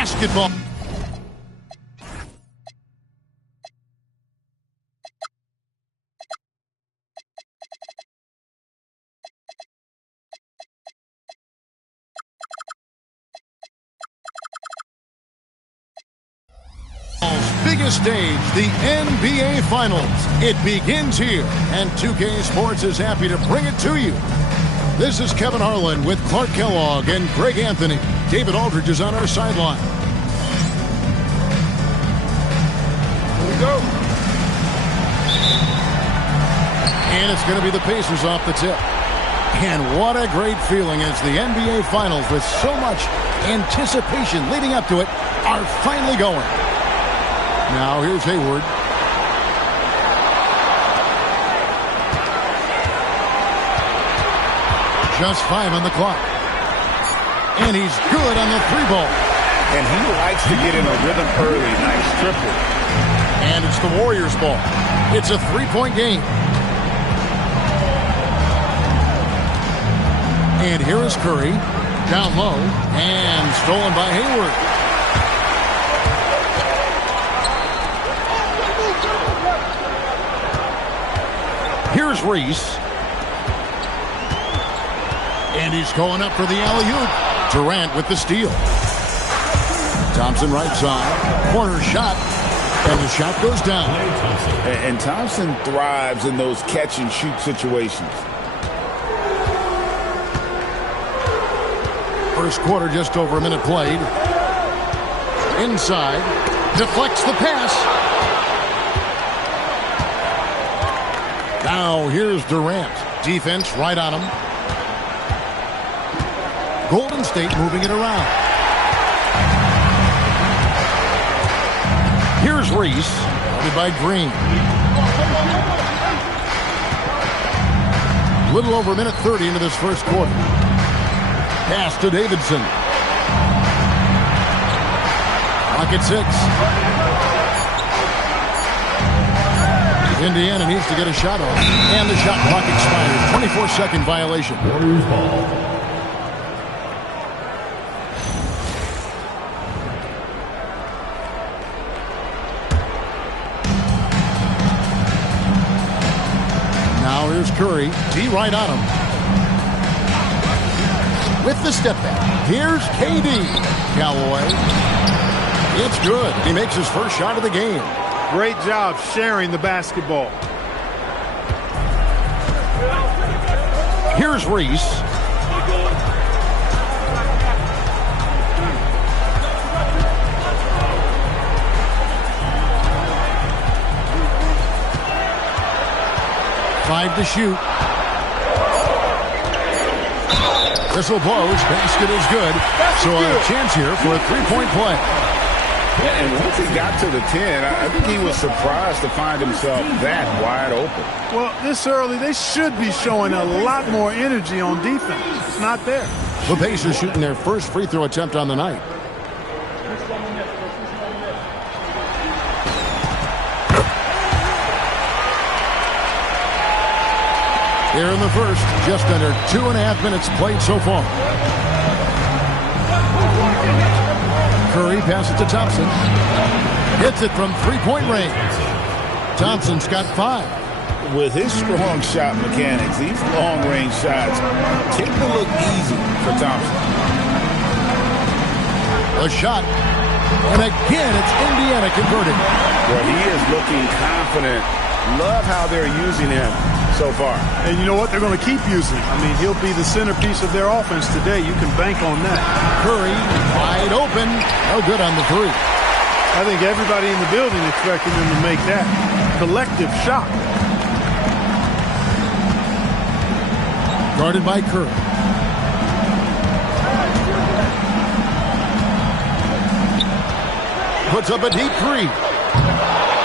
basketball. Biggest stage, the NBA Finals. It begins here, and 2K Sports is happy to bring it to you. This is Kevin Harlan with Clark Kellogg and Greg Anthony. David Aldridge is on our sideline. Here we go. And it's going to be the Pacers off the tip. And what a great feeling as the NBA Finals, with so much anticipation leading up to it, are finally going. Now here's Hayward. Just 5 on the clock. And he's good on the 3-ball. And he likes to get in a rhythm early. Nice triple. And it's the Warriors' ball. It's a 3-point game. And here is Curry. Down low. And stolen by Hayward. Here's Reese. And he's going up for the alley-oop. Durant with the steal. Thompson right side. Corner shot. And the shot goes down. And Thompson thrives in those catch-and-shoot situations. First quarter, just over a minute played. Inside. Deflects the pass. Now here's Durant. Defense right on him. Golden State moving it around. Here's Reese. Guarded by Green. Little over a minute 30 into this first quarter. Pass to Davidson. Clock at 6. Indiana needs to get a shot off. And the shot clock expires. 24-second violation. Warriors ball. Now here's Curry. D right on him. With the step back. Here's KD. Callaway. It's good. He makes his first shot of the game. Great job sharing the basketball. Here's Reese. Five to shoot. Whistle blows. Basket is good. So a chance here for a three-point play. And once he got to the 10, I think he was surprised to find himself that wide open. Well, this early, they should be showing a lot more energy on defense. It's not there. The Pacers shooting their first free throw attempt on the night. Here in the first, just under 2.5 minutes played so far. Curry passes to Thompson. Hits it from three-point range. Thompson's got 5. With his strong shot mechanics, these long-range shots tend to look easy for Thompson. A shot. And again, it's Indiana converting. Well, he is looking confident. Love how they're using him so far. And you know what? They're going to keep using him. I mean, he'll be the centerpiece of their offense today. You can bank on that. Curry wide open. No good on the 3. I think everybody in the building expecting them to make that collective shot. Guarded by Curry. Puts up a deep 3.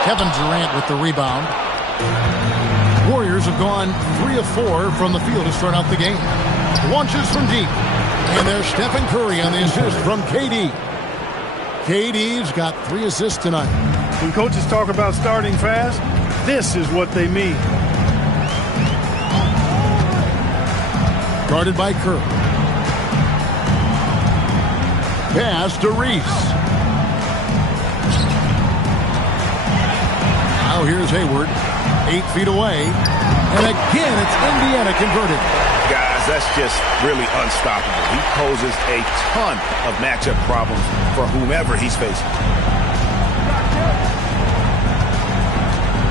Kevin Durant with the rebound. Warriors have gone 3 of 4 from the field to start out the game. Launches from deep. And there's Stephen Curry on the assist from KD. KD's got 3 assists tonight. When coaches talk about starting fast, this is what they mean. Guarded by Curry. Pass to Reese. Now here's Hayward, 8 feet away. And again, it's Indiana converted. Guys, that's just really unstoppable. He poses a ton of matchup problems for whomever he's facing.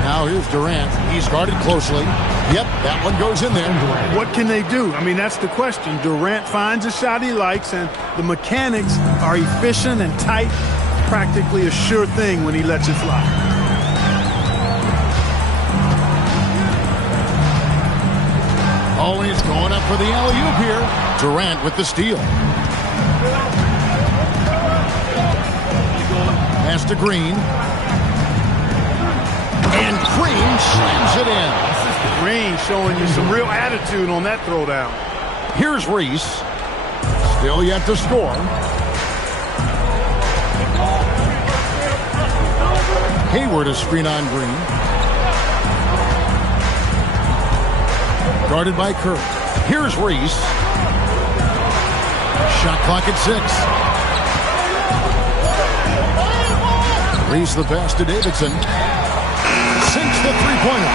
Now here's Durant. He's guarded closely. Yep, that one goes in there. What can they do? I mean, that's the question. Durant finds a shot he likes, and the mechanics are efficient and tight. Practically a sure thing when he lets it fly. Always going up for the alley-oop here. Durant with the steal. Pass to Green. And Green slams it in. Green showing you some real attitude on that throwdown. Here's Reese. Still yet to score. Hayward a screen on Green. Guarded by Curry. Here's Reese. Shot clock at 6. Reese the pass to Davidson. Sinks the three-pointer.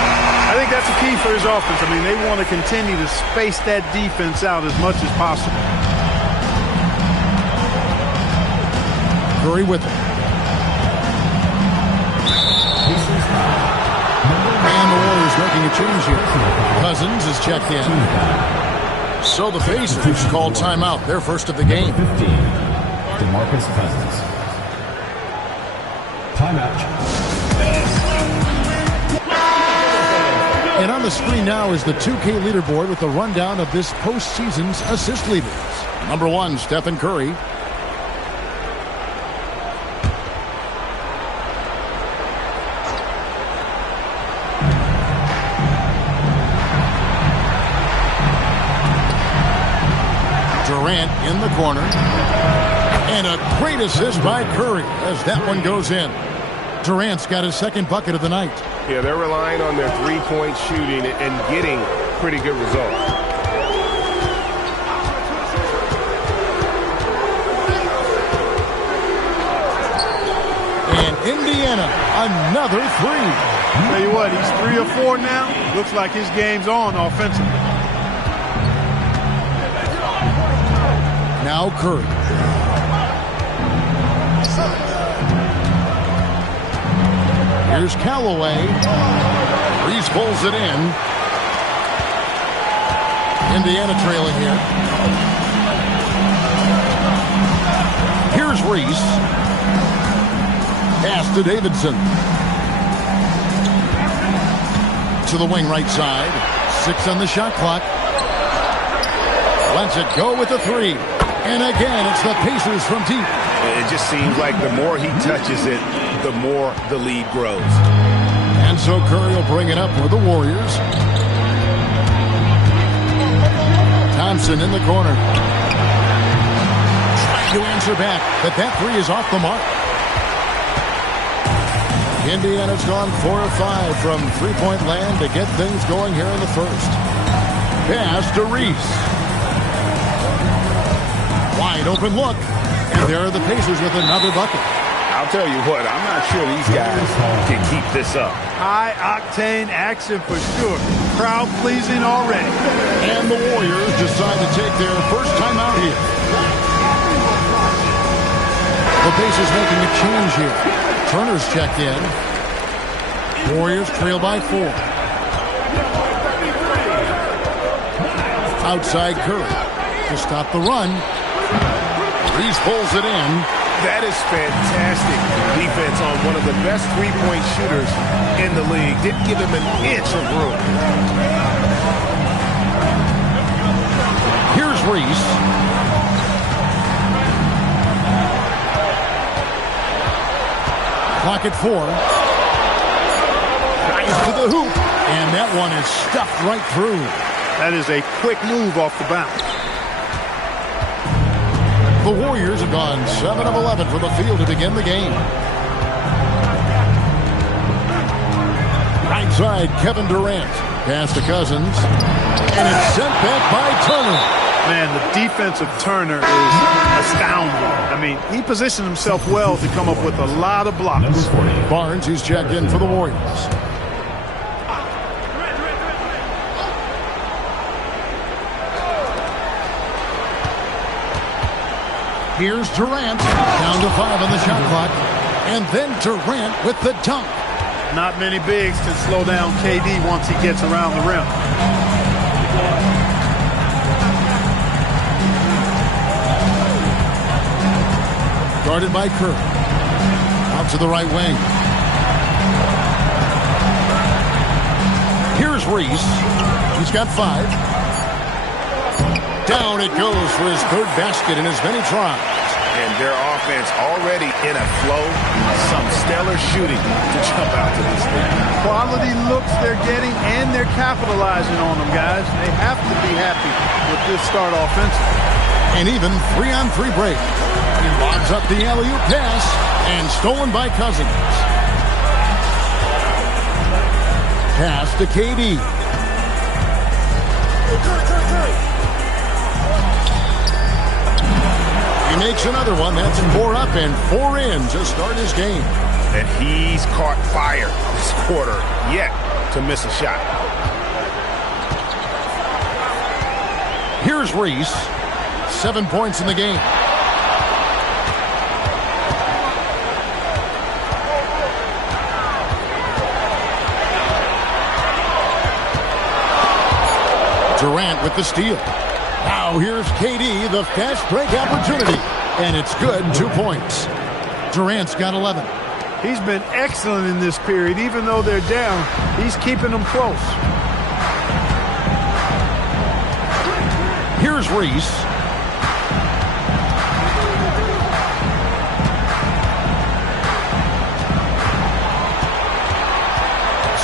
I think that's a key for his offense. I mean, they want to continue to space that defense out as much as possible. Curry with it. And the Warriors making a change here. Cousins is checked in. So the Pacers call timeout, their first of the game. 15, DeMarcus Cousins. Timeout. And on the screen now is the 2K leaderboard with the rundown of this postseason's assist leaders. Number 1, Stephen Curry. Durant in the corner. And a great assist by Curry as that one goes in. Durant's got his second bucket of the night. Yeah, they're relying on their three-point shooting and getting pretty good results. And Indiana, another three. Tell you what, he's 3 or 4 now. Looks like his game's on offensively. Now Curry. Here's Callaway. Reese pulls it in. Indiana trailing here. Here's Reese. Pass to Davidson. To the wing right side. 6 on the shot clock. Lets it go with the 3. And again, it's the Pacers from deep. It just seems like the more he touches it, the more the lead grows. And so Curry will bring it up for the Warriors. Thompson in the corner. Trying to answer back, but that 3 is off the mark. Indiana's gone 4 of 5 from three-point land to get things going here in the first. Pass to Reese. Wide open look. And there are the Pacers with another bucket. I'll tell you what, I'm not sure these guys can keep this up. High-octane action for sure. Crowd-pleasing already. And the Warriors decide to take their first time out here. The Pacers making a change here. Turner's checked in. Warriors trail by 4. Outside Curry to stop the run. Reese pulls it in. That is fantastic defense on one of the best three-point shooters in the league. Didn't give him an inch of room. Here's Reese. Clock at 4. Drives to the hoop. And that one is stuffed right through. That is a quick move off the bounce. The Warriors have gone 7 of 11 from the field to begin the game. Right side, Kevin Durant. Pass to Cousins. And it's sent back by Turner. Man, the defense of Turner is astounding. I mean, he positioned himself well to come up with a lot of blocks. Barnes, he's checked in for the Warriors. Here's Durant, down to 5 on the shot clock. And then Durant with the dunk. Not many bigs can slow down KD once he gets around the rim. Guarded by Curry. Out to the right wing. Here's Reese. He's got 5. Down it goes for his third basket in as many tries. And their offense already in a flow. Some stellar shooting to jump out to this thing. Quality looks they're getting, and they're capitalizing on them, guys. They have to be happy with this start offensively. And even 3-on-3 break. He lobs up the alley-oop pass and stolen by Cousins. Pass to KD. He makes another one. That's 4 up and 4 in to start his game. And he's caught fire this quarter yet to miss a shot. Here's Reese. 7 points in the game. Durant with the steal. Now here's KD, the fast break opportunity. And it's good, 2 points. Durant's got 11. He's been excellent in this period. Even though they're down, he's keeping them close. Here's Reese.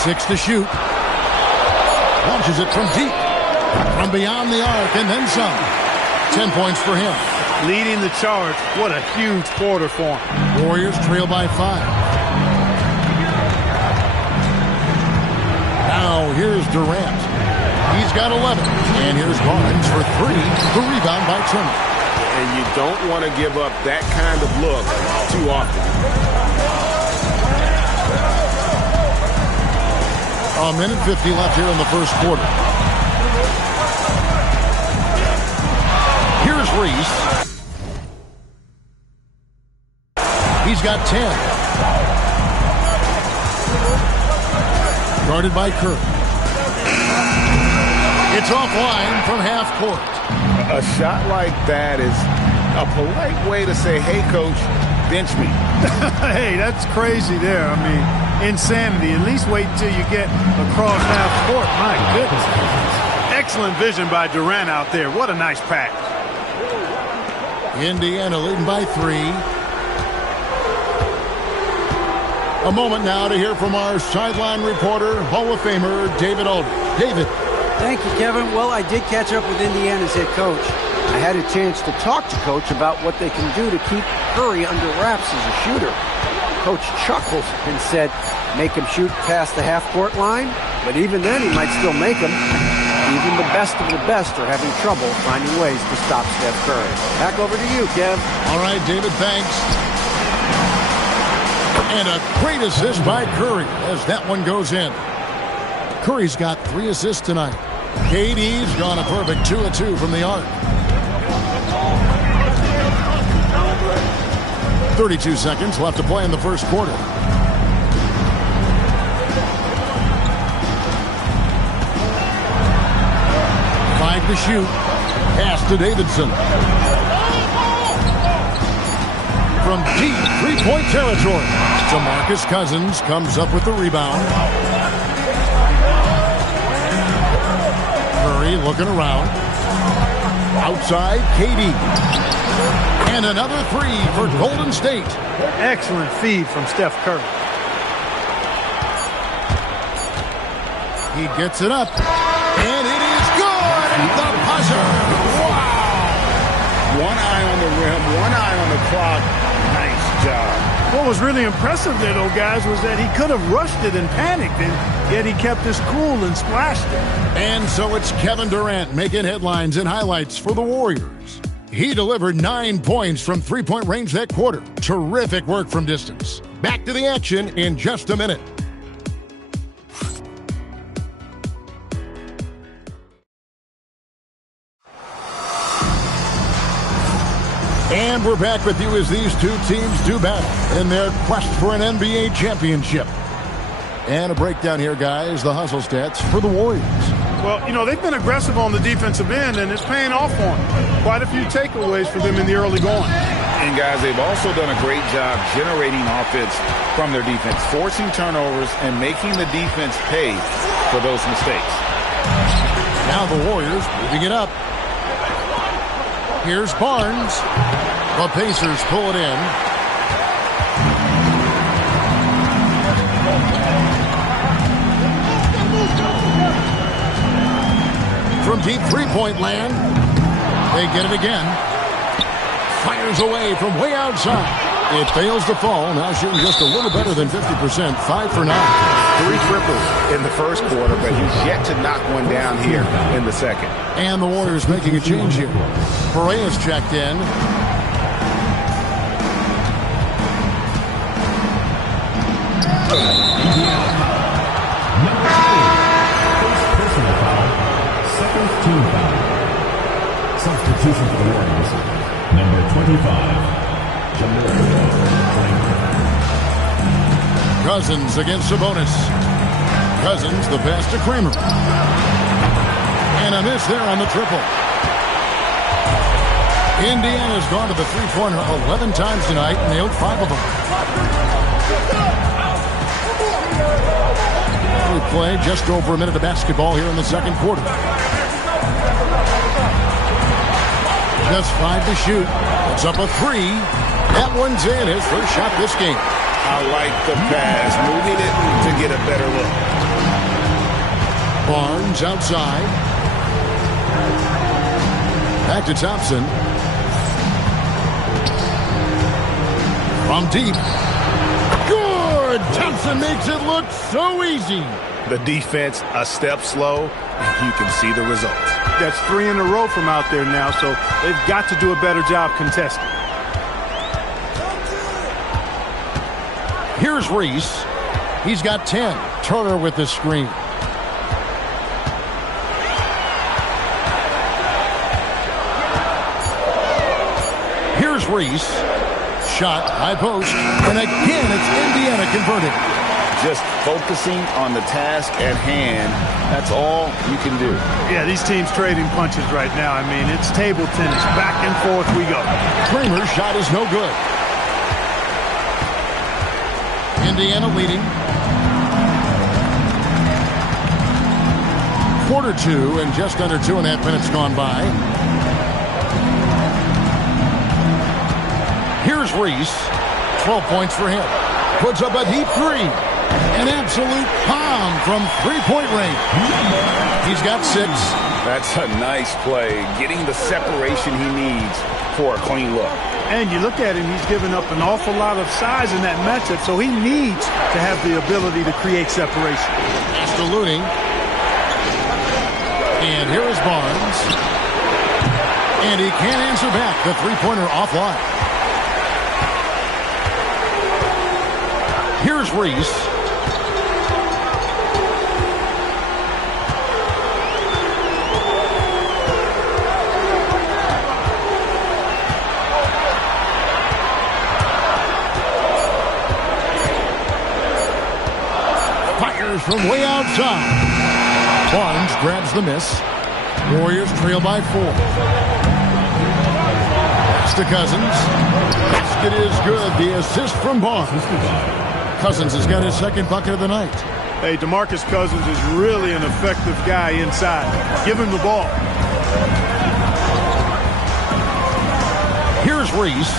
Six to shoot. Launches it from deep. From beyond the arc and then some. 10 points for him. Leading the charge. What a huge quarter for him. Warriors trail by 5. Now here's Durant. He's got 11. And here's Barnes for 3. The rebound by Turner. And you don't want to give up that kind of look too often. A minute 50 left here in the first quarter. Here's Reese. He's got 10. Guarded by Curry. It's offline from half court. A shot like that is a polite way to say, hey, coach, bench me. Hey, that's crazy there. I mean, insanity. At least wait until you get across half court. My goodness. Excellent vision by Durant out there. What a nice pass. Indiana leading by 3. A moment now to hear from our sideline reporter, Hall of Famer David Aldridge. David. Thank you, Kevin. Well, I did catch up with Indiana's head coach. I had a chance to talk to Coach about what they can do to keep Curry under wraps as a shooter. Coach chuckled and said, make him shoot past the half-court line, but even then he might still make them. Even the best of the best are having trouble finding ways to stop Steph Curry. Back over to you, Kev. All right, David, thanks. And a great assist by Curry as that one goes in. Curry's got 3 assists tonight. KD's gone a perfect 2 of 2 from the arc. 32 seconds left to play in the first quarter. To shoot. Pass to Davidson. From deep three-point territory. DeMarcus Cousins comes up with the rebound. Curry looking around. Outside, KD. And another 3 for Golden State. Excellent feed from Steph Curry. He gets it up. And it is good. The buzzer. Wow. One eye on the rim, one eye on the clock. Nice job. What was really impressive there, though, guys, was that he could have rushed it and panicked, and yet he kept his cool and splashed it. And so it's Kevin Durant making headlines and highlights for the Warriors. He delivered 9 points from three-point range that quarter. Terrific work from distance. Back to the action in just a minute. And And we're back with you as these two teams do battle in their quest for an NBA championship. And a breakdown here, guys, the hustle stats for the Warriors. Well, you know, they've been aggressive on the defensive end, and it's paying off for them. Quite a few takeaways for them in the early going. And, guys, they've also done a great job generating offense from their defense, forcing turnovers and making the defense pay for those mistakes. Now the Warriors moving it up. Here's Barnes. The Pacers pull it in. From deep three-point land, they get it again. Fires away from way outside. It fails to fall. Now shooting just a little better than 50%. 5 for 9. 3 triples in the first quarter, but he's yet to knock one down here in the second. And the Warriors making a change here. Pereira's checked in. Second team foul. Substitution for the Warriors. Number 25. Cousins against Sabonis. Cousins, the pass to Kramer. And a miss there on the triple. Indiana's gone to the three-pointer 11 times tonight, nailed 5 of them. We play just over a minute of basketball here in the second quarter. Just 5 to shoot. It's up a 3. That one's in. His first shot this game. I like the pass, moving it to get a better look. Barnes outside. Back to Thompson. From deep. Good! Thompson makes it look so easy. The defense a step slow, and you can see the results. That's 3 in a row from out there now, so they've got to do a better job contesting. Here's Reese. He's got 10. Turner with the screen. Here's Reese. Shot, high post. And again, it's Indiana converted. Just focusing on the task at hand, that's all you can do. Yeah, these teams trading punches right now. I mean, it's table tennis. Back and forth we go. Kramer's shot is no good. Indiana leading. Quarter 2 and just under 2.5 minutes gone by. Here's Reese. 12 points for him. Puts up a deep 3. An absolute bomb from three-point range. He's got 6. That's a nice play, getting the separation he needs for a clean look. And you look at him, he's given up an awful lot of size in that matchup, so he needs to have the ability to create separation. Pass to Looney. And here is Barnes. And he can't answer back. The three-pointer offline. Here's Reese. From way outside. Barnes grabs the miss. Warriors trail by 4. Pass to Cousins. Basket is good. The assist from Barnes. Cousins has got his second bucket of the night. Hey, DeMarcus Cousins is really an effective guy inside. Give him the ball. Here's Reese.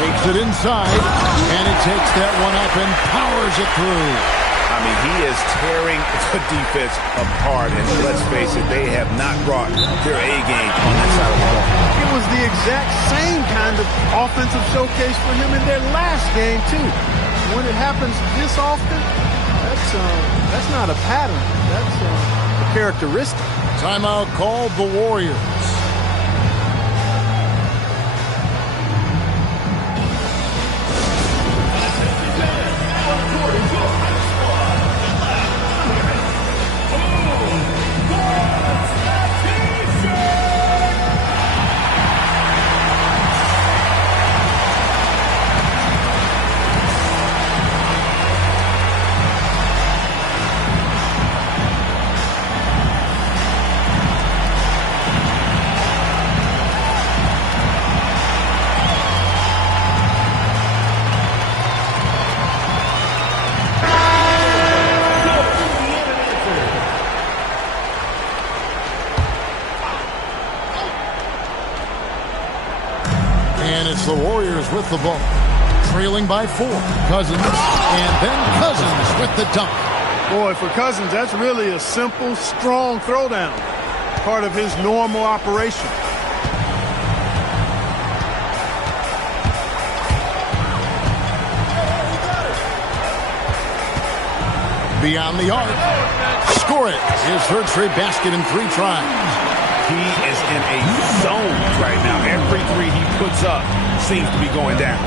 Takes it inside, and it takes that one up and powers it through. I mean, he is tearing the defense apart, and let's face it, they have not brought their A game on that side of the ball. It was the exact same kind of offensive showcase for him in their last game, too. When it happens this often, that's not a pattern. That's a characteristic. Timeout called the Warriors. And it's the Warriors with the ball. Trailing by 4. Cousins. And then Cousins with the dunk. Boy, for Cousins, that's really a simple, strong throwdown. Part of his normal operation. Beyond the arc. Score it. His third straight basket in 3 tries. He is in a zone right now. Every three he puts up seems to be going down.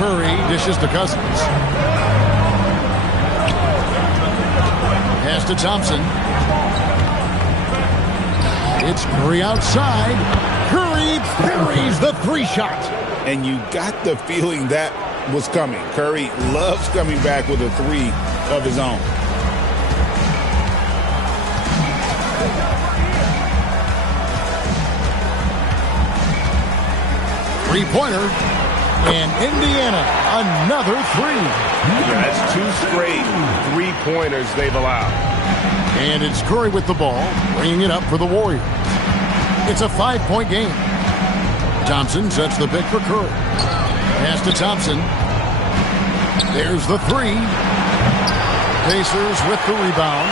Curry dishes to Cousins. Pass to Thompson. It's Curry outside. Curry buries the 3-shot. And you got the feeling that was coming. Curry loves coming back with a 3 of his own. Three-pointer. And Indiana, another 3. Yeah, that's 2 straight 3-pointers they've allowed. And it's Curry with the ball, bringing it up for the Warriors. It's a 5-point game. Thompson sets the pick for Curry. Pass to Thompson. There's the 3. Pacers with the rebound.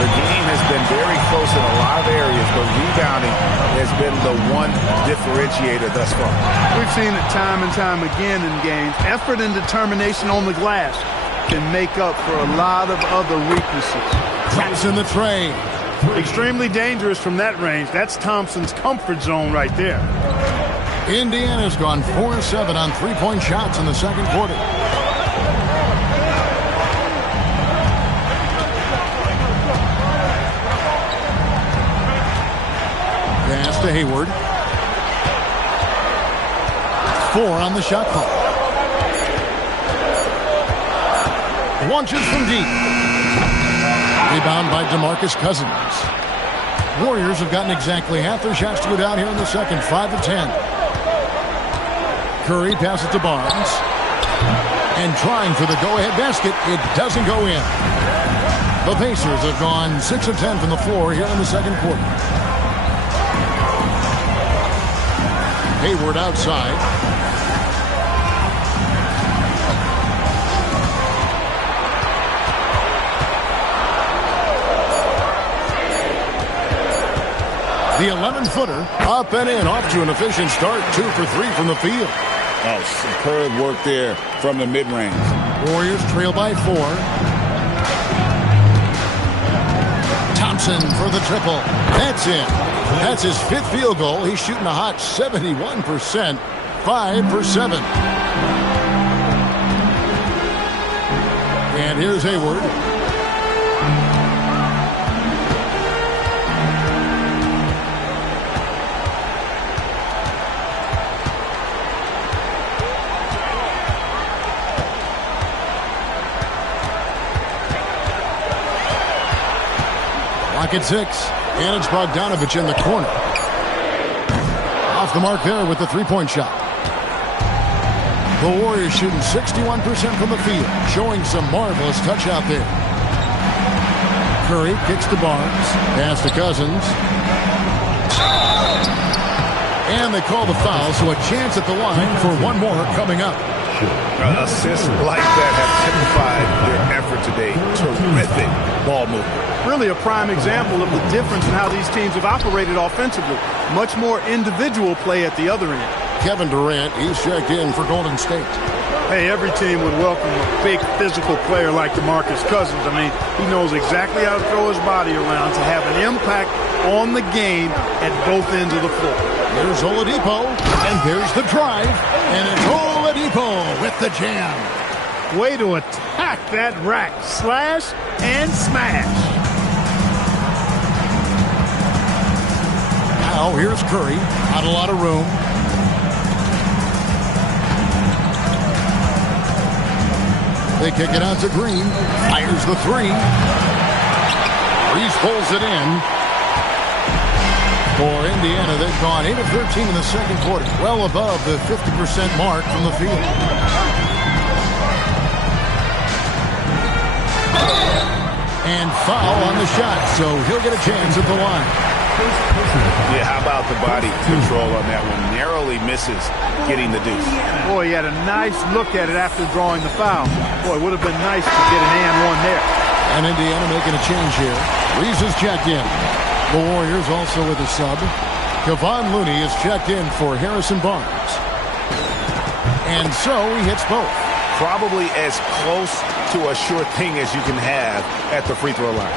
The game has been very close in a lot of areas, but rebounding has been the one differentiator thus far. We've seen it time and time again in games. Effort and determination on the glass can make up for a lot of other weaknesses. Drops in the tray. Extremely dangerous from that range. That's Thompson's comfort zone right there. Indiana's gone 4-7 on 3-point shots in the second quarter. Pass to Hayward. 4 on the shot clock. Launches from deep. Rebound by DeMarcus Cousins. Warriors have gotten exactly half their shots to go down here in the second, 5 of 10. Curry passes to Barnes. And trying for the go-ahead basket, it doesn't go in. The Pacers have gone 6 of 10 from the floor here in the second quarter. Hayward outside. The 11-footer up and in, off to an efficient start. 2 for 3 from the field. Oh, superb work there from the mid-range. Warriors trail by 4. Thompson for the triple. That's in. That's his 5th field goal. He's shooting a hot 71%. 5 for 7. And here's Hayward. At 6, and it's Bogdanovich in the corner. Off the mark there with the 3-point shot. The Warriors shooting 61% from the field, showing some marvelous touch out there. Curry kicks to Barnes, pass to Cousins. And they call the foul, so a chance at the line for one more coming up. Assists like that have typified their effort today. Terrific ball movement. Really a prime example of the difference in how these teams have operated offensively. Much more individual play at the other end. Kevin Durant, he's checked in for Golden State. Hey, every team would welcome a big physical player like DeMarcus Cousins. I mean, he knows exactly how to throw his body around to have an impact on the game at both ends of the floor. There's Oladipo, and there's the drive, and it's Oladipo with the jam. Way to attack that rack. Slash and smash. Now here's Curry. Not a lot of room. They kick it out to Green. Fires the 3. Reese pulls it in. For Indiana, they've gone 8 of 13 in the second quarter. Well above the 50% mark from the field. And foul on the shot, so he'll get a chance at the line. Yeah, how about the body control on that one? Narrowly misses getting the deuce. Boy, he had a nice look at it after drawing the foul. Boy, it would have been nice to get an and one there. And Indiana making a change here. Reese is checked in. The Warriors also with a sub. Kevon Looney is checked in for Harrison Barnes. And so he hits both. Probably as close to a sure thing as you can have at the free throw line.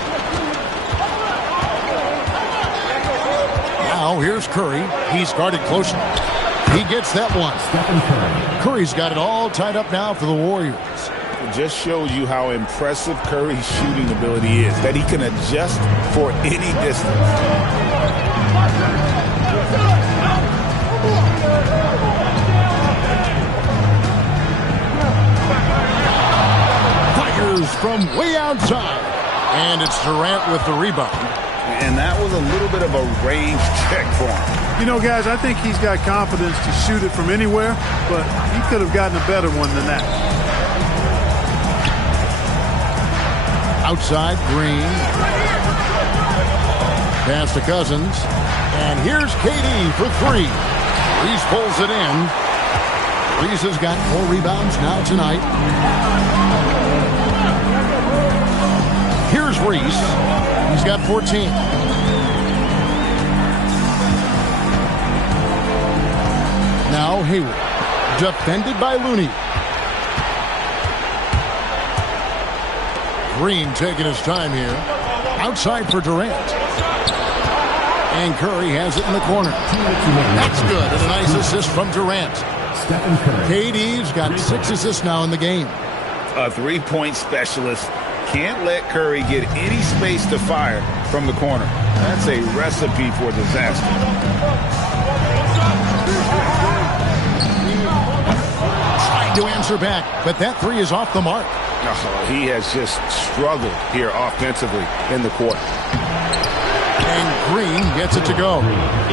Now here's Curry. He's guarded closely. He gets that one. Curry's got it all tied up now for the Warriors. It just shows you how impressive Curry's shooting ability is, that he can adjust for any distance. Fires from way outside. And it's Durant with the rebound. And that was a little bit of a range check for him. You know, guys, I think he's got confidence to shoot it from anywhere, but he could have gotten a better one than that. Outside, Green. Pass to Cousins. And here's KD for three. Reese pulls it in. Reese has got 4 rebounds now tonight. Here's Reese. He's got 14. Now Hayward. Defended by Looney. Green taking his time here. Outside for Durant. And Curry has it in the corner. That's good. And a nice assist from Durant. KD's got 6 assists now in the game. A three-point specialist can't let Curry get any space to fire from the corner. That's a recipe for disaster. Trying to answer back, but that three is off the mark. Oh, he has just struggled here offensively in the quarter. And Green gets it to go.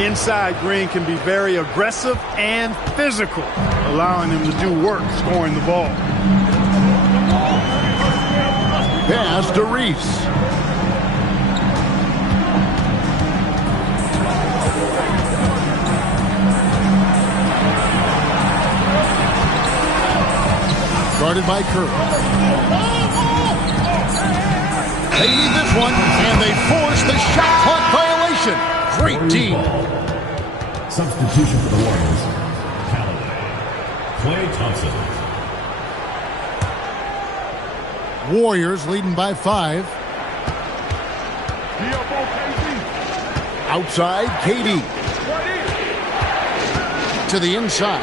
Inside, Green can be very aggressive and physical, allowing him to do work scoring the ball. Pass to Reese. Guarded by Curry. They need this one, and they force the shot clock violation. Great D. Substitution for the Warriors. Callaway. Klay Thompson. Warriors leading by 5. Outside, KD. To the inside.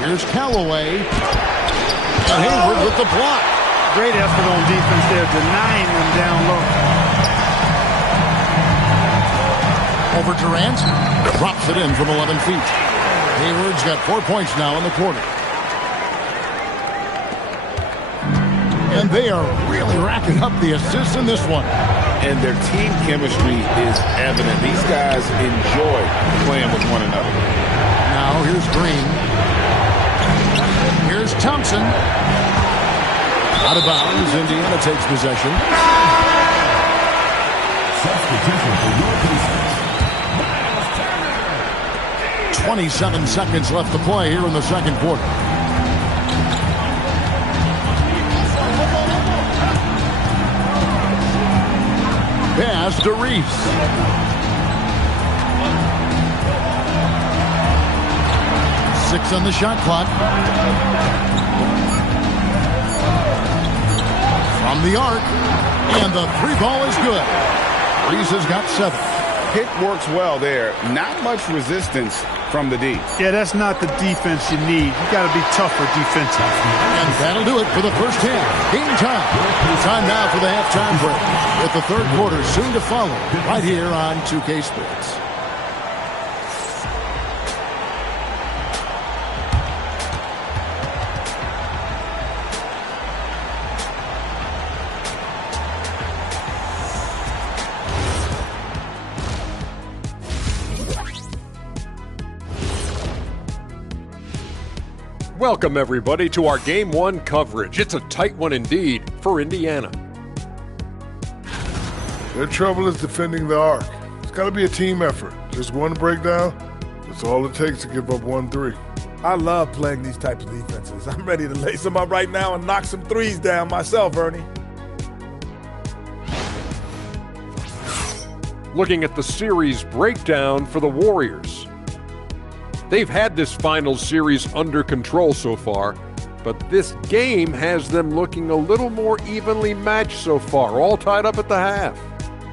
Here's Callaway. And Hayward with the block. Great effort on defense there, denying them down low. Over Durant. Drops it in from 11 feet. Hayward's got 4 points now in the quarter. And they are really racking up the assists in this one. And their team chemistry is evident. These guys enjoy playing with one another. Now here's Green. Here's Thompson. Out of bounds. Indiana takes possession. Substitution for your defense. 27 seconds left to play here in the second quarter. Pass to Reese. Six on the shot clock. From the arc. And the three ball is good. Reese has got 7. Pick works well there. Not much resistance from the D. Yeah, that's not the defense you need. You got to be tougher defensively. And that'll do it for the first half. Game time. Time now for the halftime break. With the third quarter soon to follow right here on 2K Sports. Welcome, everybody, to our Game 1 coverage. It's a tight one indeed for Indiana. Their trouble is defending the arc. It's got to be a team effort. Just one breakdown, that's all it takes to give up 1-3. I love playing these types of defenses. I'm ready to lace them up right now and knock some threes down myself, Ernie. Looking at the series breakdown for the Warriors. They've had this final series under control so far, but this game has them looking a little more evenly matched so far, all tied up at the half.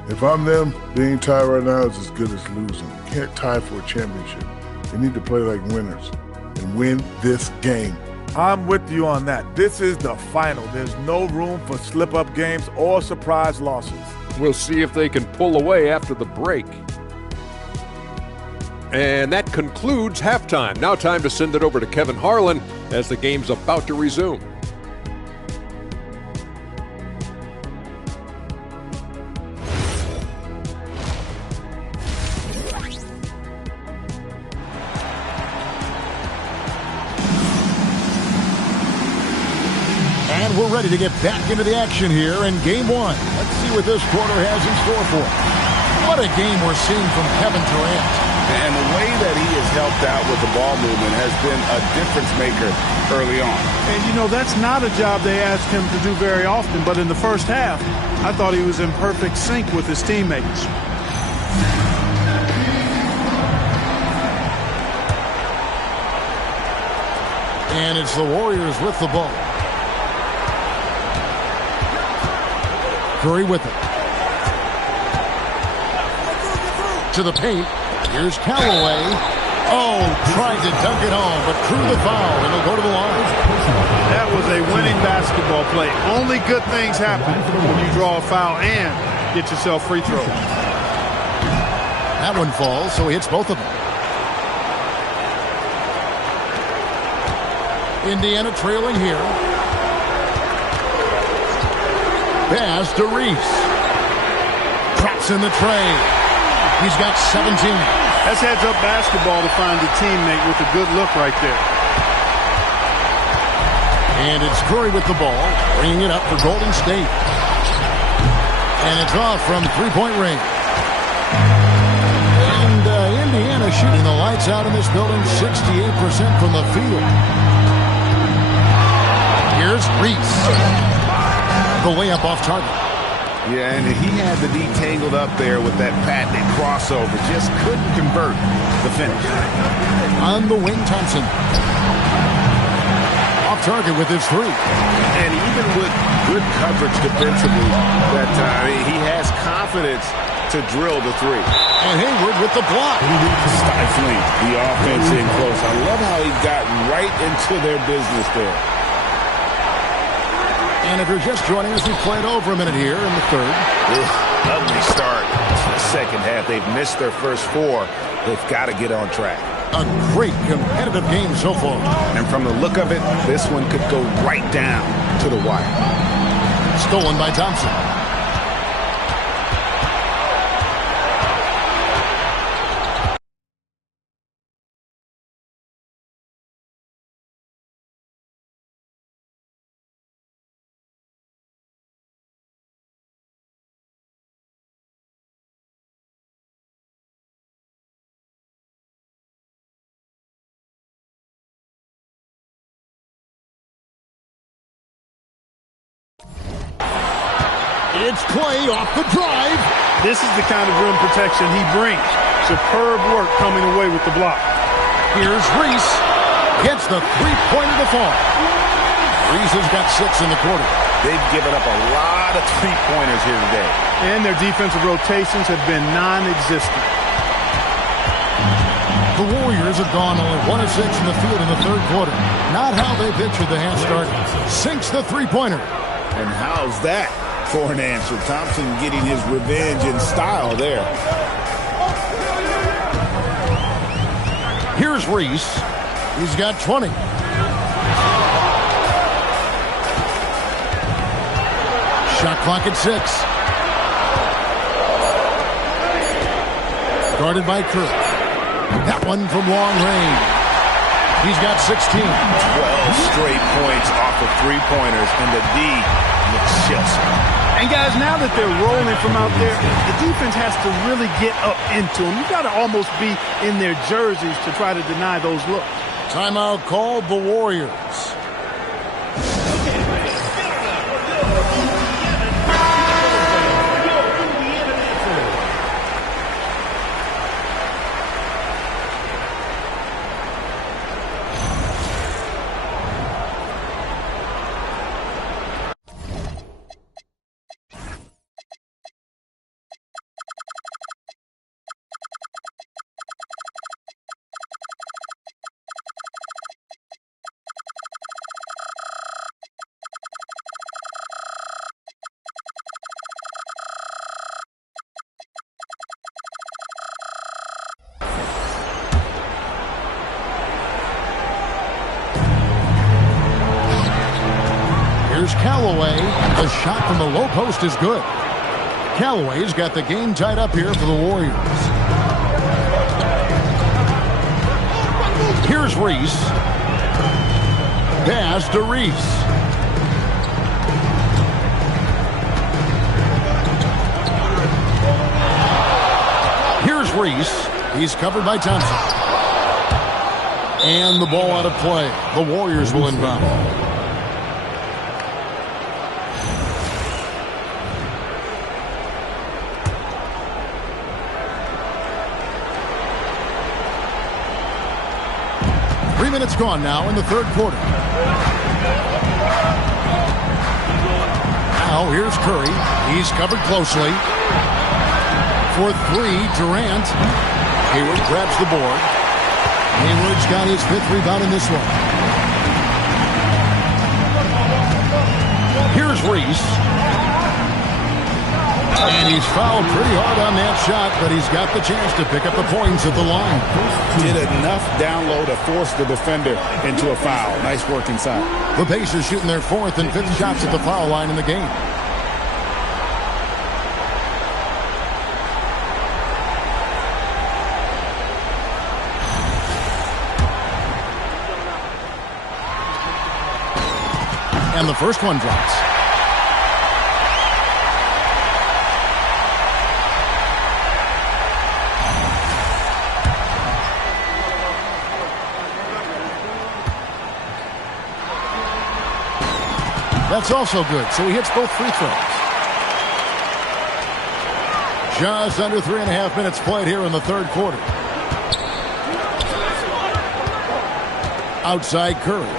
If I'm them, being tied right now is as good as losing. You can't tie for a championship. They need to play like winners and win this game. I'm with you on that. This is the final. There's no room for slip-up games or surprise losses. We'll see if they can pull away after the break. And that concludes halftime. Now time to send it over to Kevin Harlan as the game's about to resume. And we're ready to get back into the action here in game one. Let's see what this quarter has in store for us. What a game we're seeing from Kevin Durant. And the way that he has helped out with the ball movement has been a difference maker early on. And, you know, that's not a job they asked him to do very often, but in the first half, I thought he was in perfect sync with his teammates. And it's the Warriors with the ball. Curry with it. To the paint. Here's Callaway. Oh, tried to dunk it home, but drew the foul, and he'll go to the line. That was a winning basketball play. Only good things happen when you draw a foul and get yourself free throws. That one falls, so he hits both of them. Indiana trailing here. Pass to Reese. Drops in the tray. He's got 17. That's heads-up basketball to find a teammate with a good look right there. And it's Curry with the ball, bringing it up for Golden State. And it's off from three-point range. And Indiana shooting the lights out in this building, 68% from the field. Here's Reese. The layup off target. Yeah, and he had the D tangled up there with that patented crossover. Just couldn't convert the finish. On the wing, Thompson. Off target with his three. And even with good coverage defensively that time, he has confidence to drill the three. And Hayward with the block. Stifling the offense in close. I love how he got right into their business there. And if you're just joining us, we played over a minute here in the third. Ugly start to the second half. They've missed their first four. They've got to get on track. A great competitive game so far. And from the look of it, this one could go right down to the wire. Stolen by Thompson. It's Clay off the drive. This is the kind of rim protection he brings. Superb work coming away with the block. Here's Reese. Gets the three-pointer to fall. Reese has got 6 in the quarter. They've given up a lot of three-pointers here today. And their defensive rotations have been non-existent. The Warriors have gone only 1 of 6 in the field in the third quarter. Not how they pictured the half start. Sinks the three-pointer. And how's that for an answer? Thompson getting his revenge in style there. Here's Reese. He's got 20. Shot clock at 6. Guarded by Kirk. That one from long range. He's got 16. 12 straight points off of three-pointers, and the D looks just And guys, now that they're rolling from out there, the defense has to really get up into them. You've got to almost be in their jerseys to try to deny those looks. Timeout called the Warriors. Here's Callaway. The shot from the low post is good. Callaway's got the game tied up here for the Warriors. Here's Reese. Pass to Reese. Here's Reese. He's covered by Thompson. And the ball out of play. The Warriors will inbound. 3 minutes gone now in the third quarter. Now here's Curry. He's covered closely. For three, Durant. Hayward grabs the board. Hayward's got his fifth rebound in this one. Here's Reese. And he's fouled pretty hard on that shot, but he's got the chance to pick up the points at the line. Did enough down low to force the defender into a foul. Nice work inside. The Pacers shooting their fourth and fifth shots at the foul line in the game. And the first one drops. That's also good, so he hits both free throws. Just under 3.5 minutes played here in the third quarter. Outside Curry.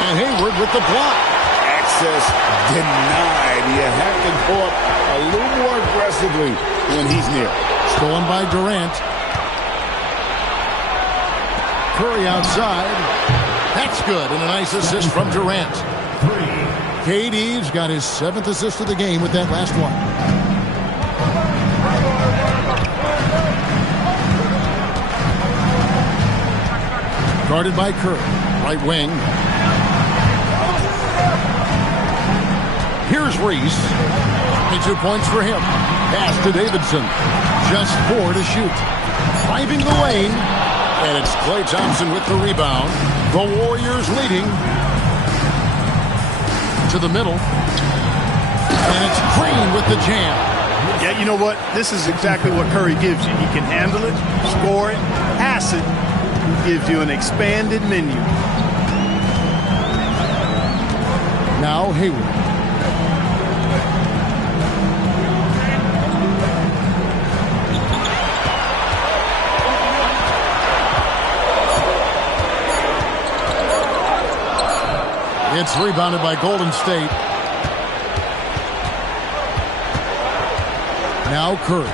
And Hayward with the block. Access denied. You have to go up a little more aggressively when he's near. Stolen by Durant. Curry outside. That's good, and a nice assist from Durant. KD's got his 7th assist of the game with that last one. Guarded by Curry, right wing. Here's Reese. 22 points for him. Pass to Davidson. Just 4 to shoot. Driving the lane. And it's Klay Thompson with the rebound. The Warriors leading. To the middle. And it's Green with the jam. Yeah, you know what? This is exactly what Curry gives you. He can handle it, score it, pass it. He gives you an expanded menu. Now Hayward. It's rebounded by Golden State. Now Curry.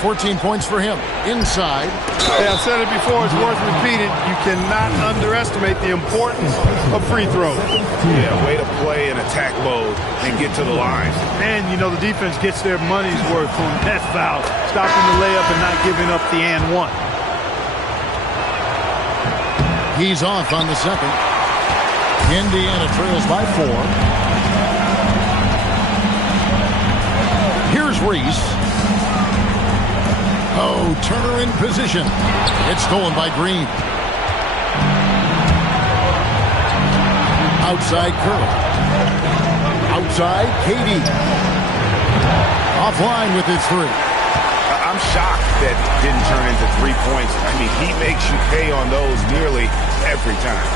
14 points for him. Inside. Hey, I've said it before. It's worth repeating. You cannot underestimate the importance of free throws. Yeah, way to play in attack mode and get to the line. And, you know, the defense gets their money's worth on that foul. Stopping the layup and not giving up the and one. He's off on the second. Indiana trails by 4. Here's Reese. Oh, Turner in position. It's stolen by Green. Outside Curry. Outside, KD. Offline with his three. I'm shocked that didn't turn into 3 points. I mean, he makes you pay on those nearly every time.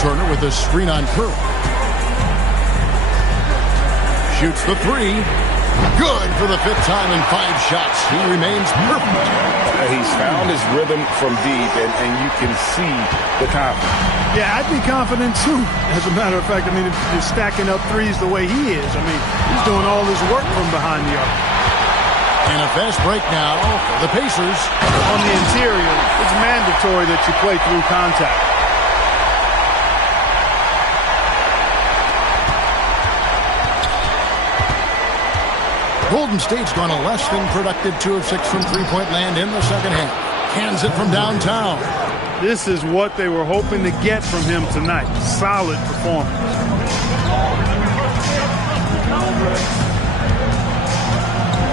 Turner with a screen on Curry. Shoots the three. Good for the 5th time in 5 shots. He remains perfect. He's found his rhythm from deep, and you can see the confidence. Yeah, I'd be confident too. As a matter of fact, I mean, if you're stacking up threes the way he is, I mean, he's doing all his work from behind the arc. And a fast break now for the Pacers. On the interior, it's mandatory that you play through contact. Golden State's gone a less than productive 2 of 6 from three-point land in the second half. Cans it from downtown. This is what they were hoping to get from him tonight. Solid performance.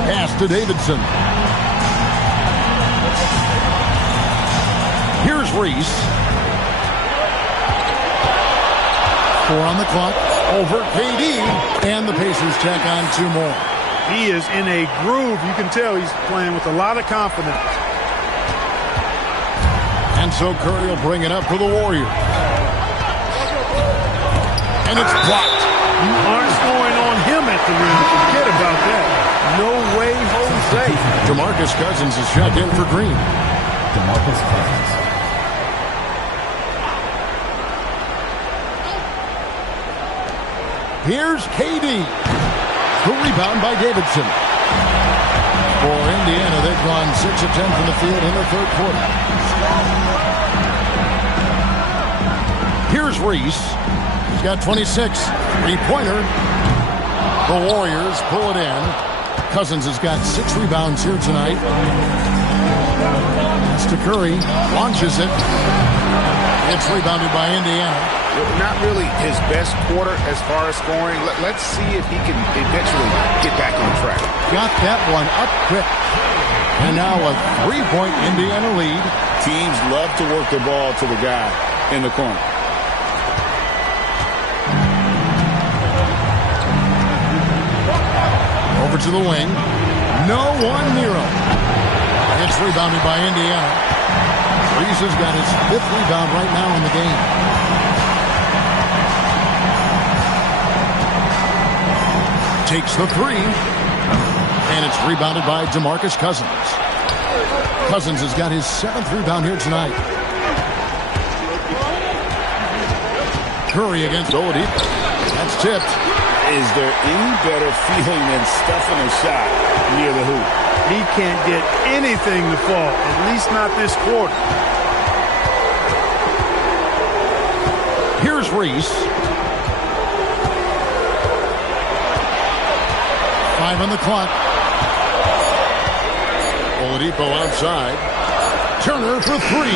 Pass to Davidson. Here's Reese. 4 on the clock. Over KD. And the Pacers check on 2 more. He is in a groove. You can tell he's playing with a lot of confidence. And so Curry will bring it up for the Warriors. And it's blocked. You aren't scoring on him at the rim. Forget about that. No way, Jose. DeMarcus Cousins is checked in for Green. DeMarcus Cousins. Here's KD. The rebound by Davidson. For Indiana, they've gone 6 of 10 from the field in the 3rd quarter. Here's Reese. He's got 26. 3-pointer. The Warriors pull it in. Cousins has got 6 rebounds here tonight. That's to Curry. Launches it. It's rebounded by Indiana. Not really his best quarter as far as scoring. Let's see if he can eventually get back on track. Got that one up quick. And now a 3-point Indiana lead. Teams love to work the ball to the guy in the corner. Over to the wing. No one near him. It's rebounded by Indiana. Reese has got his 5th rebound right now in the game. Takes the three. And it's rebounded by DeMarcus Cousins. Cousins has got his 7th rebound here tonight. Curry against Oladipo. That's tipped. Is there any better feeling than stuffing a shot near the hoop? He can't get anything to fall, at least not this quarter. Here's Reese. 5 on the clock. Oladipo outside. Turner for 3.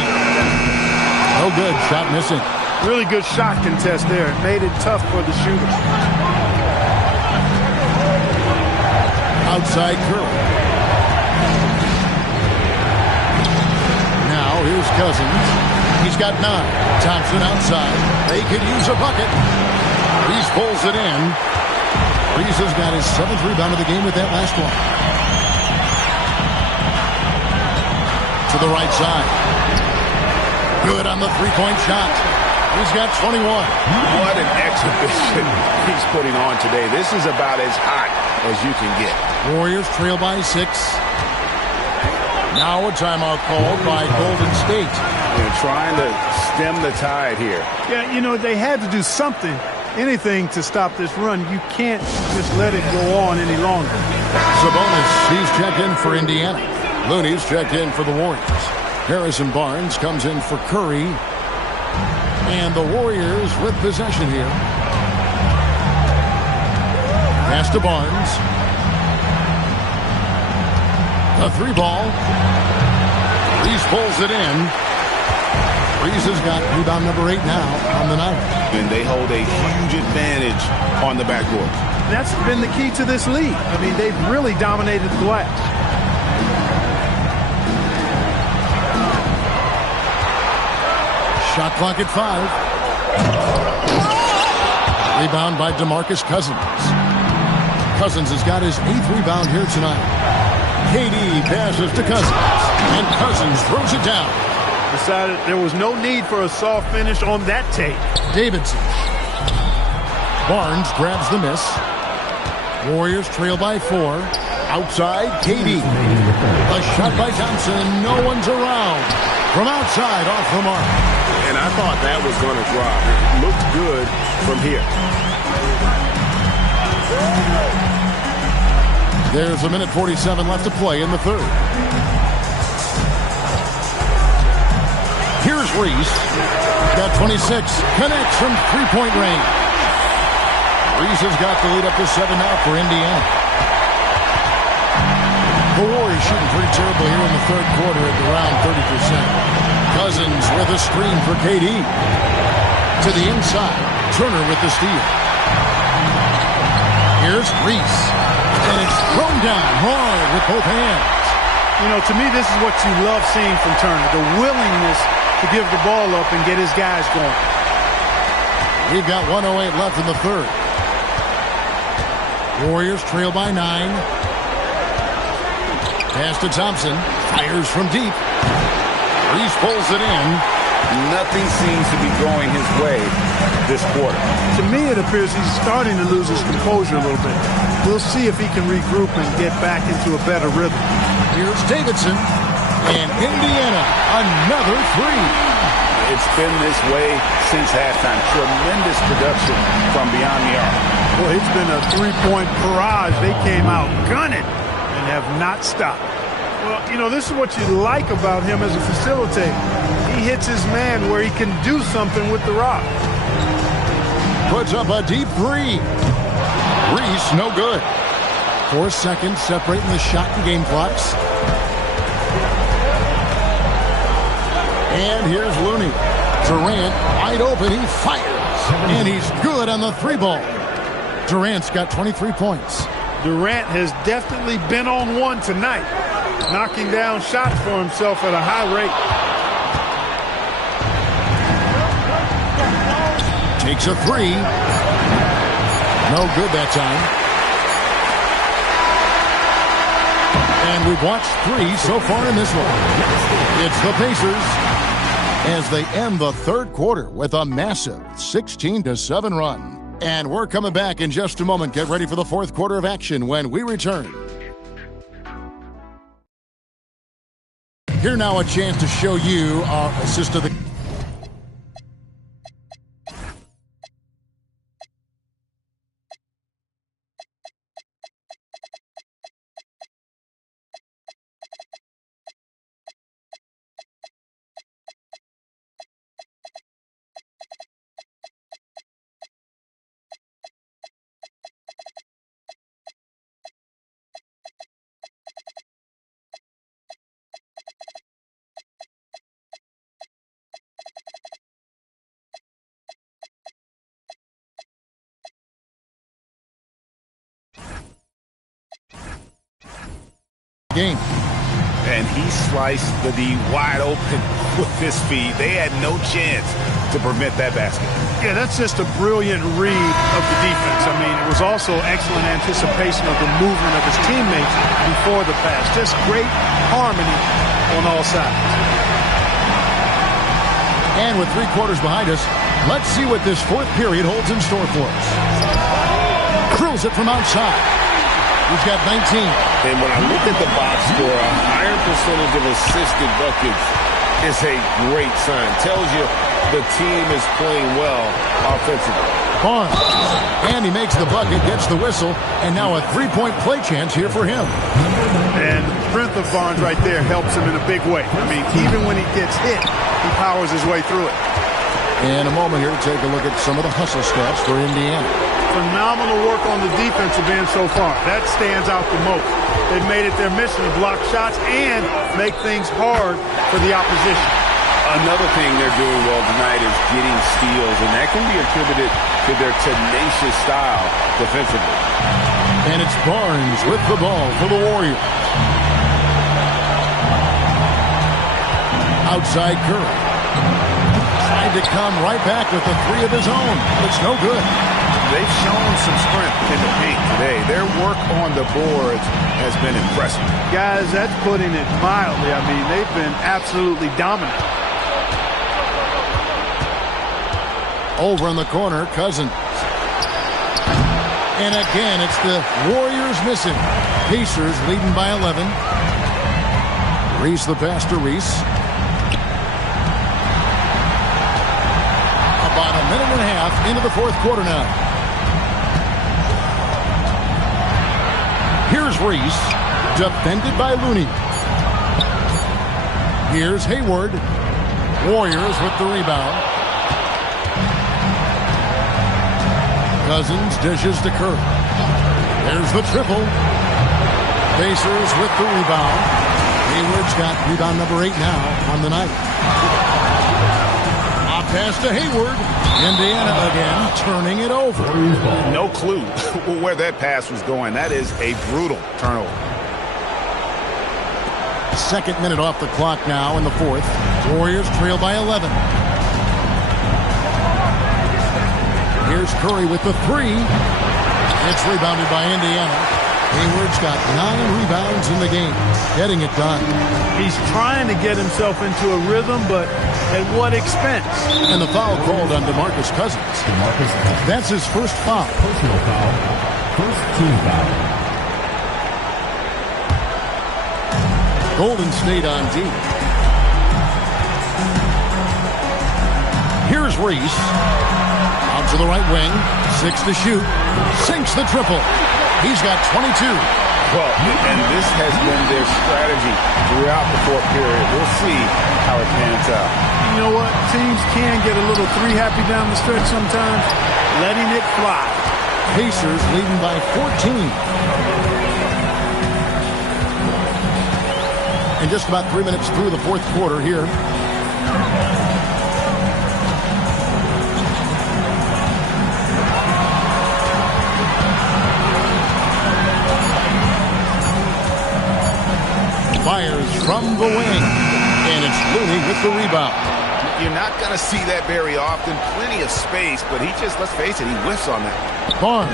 No good. Shot missing. Really good shot contest there. It made it tough for the shooter. Outside Curry. Now here's Cousins. He's got 9. Thompson outside. They could use a bucket. Reese pulls it in. Reese has got his 7th rebound of the game with that last one. To the right side. Good on the 3-point shot. He's got 21. What an exhibition he's putting on today. This is about as hot as you can get. Warriors trail by 6. Now a timeout called by Golden State. They're trying to stem the tide here. Yeah, you know, they had to do something, anything to stop this run. You can't just let it go on any longer. Sabonis, he's checked in for Indiana. Looney's checked in for the Warriors. Harrison Barnes comes in for Curry. And the Warriors with possession here. Pass to Barnes. A 3 ball. Reese pulls it in. Reese has got rebound number 8 now on the night. And they hold a huge advantage on the backcourt. That's been the key to this league. I mean, they've really dominated the glass. Shot clock at 5. Rebound by DeMarcus Cousins. Cousins has got his 8th rebound here tonight. KD passes to Cousins, and Cousins throws it down. Decided there was no need for a soft finish on that tape. Davidson. Barnes grabs the miss. Warriors trail by 4. Outside, KD. A shot by Thompson. No one's around. From outside, off the mark. And I thought that was going to drop. It looked good from here. There's a minute 47 left to play in the third. Here's Reese. Got 26. Connects from three-point range. Reese has got the lead up to 7 now for Indiana. The Warriors shooting pretty terrible here in the third quarter at around 30%. Cousins with a screen for KD. To the inside. Turner with the steal. Here's Reese. And it's thrown down hard with both hands. You know, to me, this is what you love seeing from Turner. The willingness to give the ball up and get his guys going. We've got 1:08 left in the third. Warriors trail by 9. Pass to Thompson. Fires from deep. Reese pulls it in. Nothing seems to be going his way this quarter. To me, it appears he's starting to lose his composure a little bit. We'll see if he can regroup and get back into a better rhythm. Here's Davidson. And Indiana, another 3. It's been this way since halftime. Tremendous production from beyond the arc. Well, it's been a 3-point barrage. They came out gunning and have not stopped. Well, you know, this is what you like about him as a facilitator. He hits his man where he can do something with the rock. Puts up a deep 3. Reese, no good. 4 seconds separating the shot and game clocks. And here's Looney. Durant wide open. He fires. And he's good on the 3-ball. Durant's got 23 points. Durant has definitely been on one tonight, knocking down shots for himself at a high rate. Takes a 3. No good that time. And we've watched 3 so far in this one. It's the Pacers as they end the third quarter with a massive 16-7 run. And we're coming back in just a moment. Get ready for the fourth quarter of action when we return. Here now a chance to show you our assist of the game. And he sliced the D wide open with his feet. They had no chance to prevent that basket. Yeah, that's just a brilliant read of the defense. I mean, it was also excellent anticipation of the movement of his teammates before the pass. Just great harmony on all sides. And with 3 quarters behind us, let's see what this fourth period holds in store for us. Drills it from outside. He's got 19. And when I look at the box score, a higher percentage of assisted buckets is a great sign. Tells you the team is playing well offensively. Barnes. And he makes the bucket, gets the whistle, and now a 3-point play chance here for him. And the strength of Barnes right there helps him in a big way. I mean, even when he gets hit, he powers his way through it. In a moment here, take a look at some of the hustle stats for Indiana. Phenomenal work on the defensive end so far. That stands out the most. They've made it their mission to block shots and make things hard for the opposition. Another thing they're doing well tonight is getting steals, and that can be attributed to their tenacious style defensively. And it's Barnes with the ball for the Warriors. Outside Curry. Tried to come right back with a 3 of his own, but it's no good. they've shown some strength in the paint today. Their work on the boards has been impressive. Guys, that's putting it mildly. I mean, they've been absolutely dominant. Over in the corner, Cousins. And again, it's the Warriors missing. Pacers leading by 11. Reese the pass to Reese. About a minute and a half into the fourth quarter now. Here's Reese, defended by Looney. Here's Hayward. Warriors with the rebound. Cousins dishes to Curry. There's the triple. Pacers with the rebound. Hayward's got rebound number 8 now on the night. A pass to Hayward. Indiana again turning it over. No clue where that pass was going. That is a brutal turnover. Second minute off the clock now in the fourth. Warriors trail by 11. Here's Curry with the three. It's rebounded by Indiana. Hayward's got 9 rebounds in the game. Getting it done. He's trying to get himself into a rhythm, but at what expense? And the foul called on DeMarcus Cousins. That's his first foul. Personal foul. First team foul. Golden State on D. Here's Reese. Out to the right wing. 6 to shoot. Sinks the triple. He's got 22. Well, and this has been their strategy throughout the fourth period. We'll see how it pans out. You know what? Teams can get a little three-happy down the stretch sometimes. Letting it fly. Pacers leading by 14. And just about 3 minutes through the fourth quarter here. Fires from the wing. And it's Looney with the rebound. You're not going to see that very often. Plenty of space, but he just, let's face it, he whiffs on that. Barnes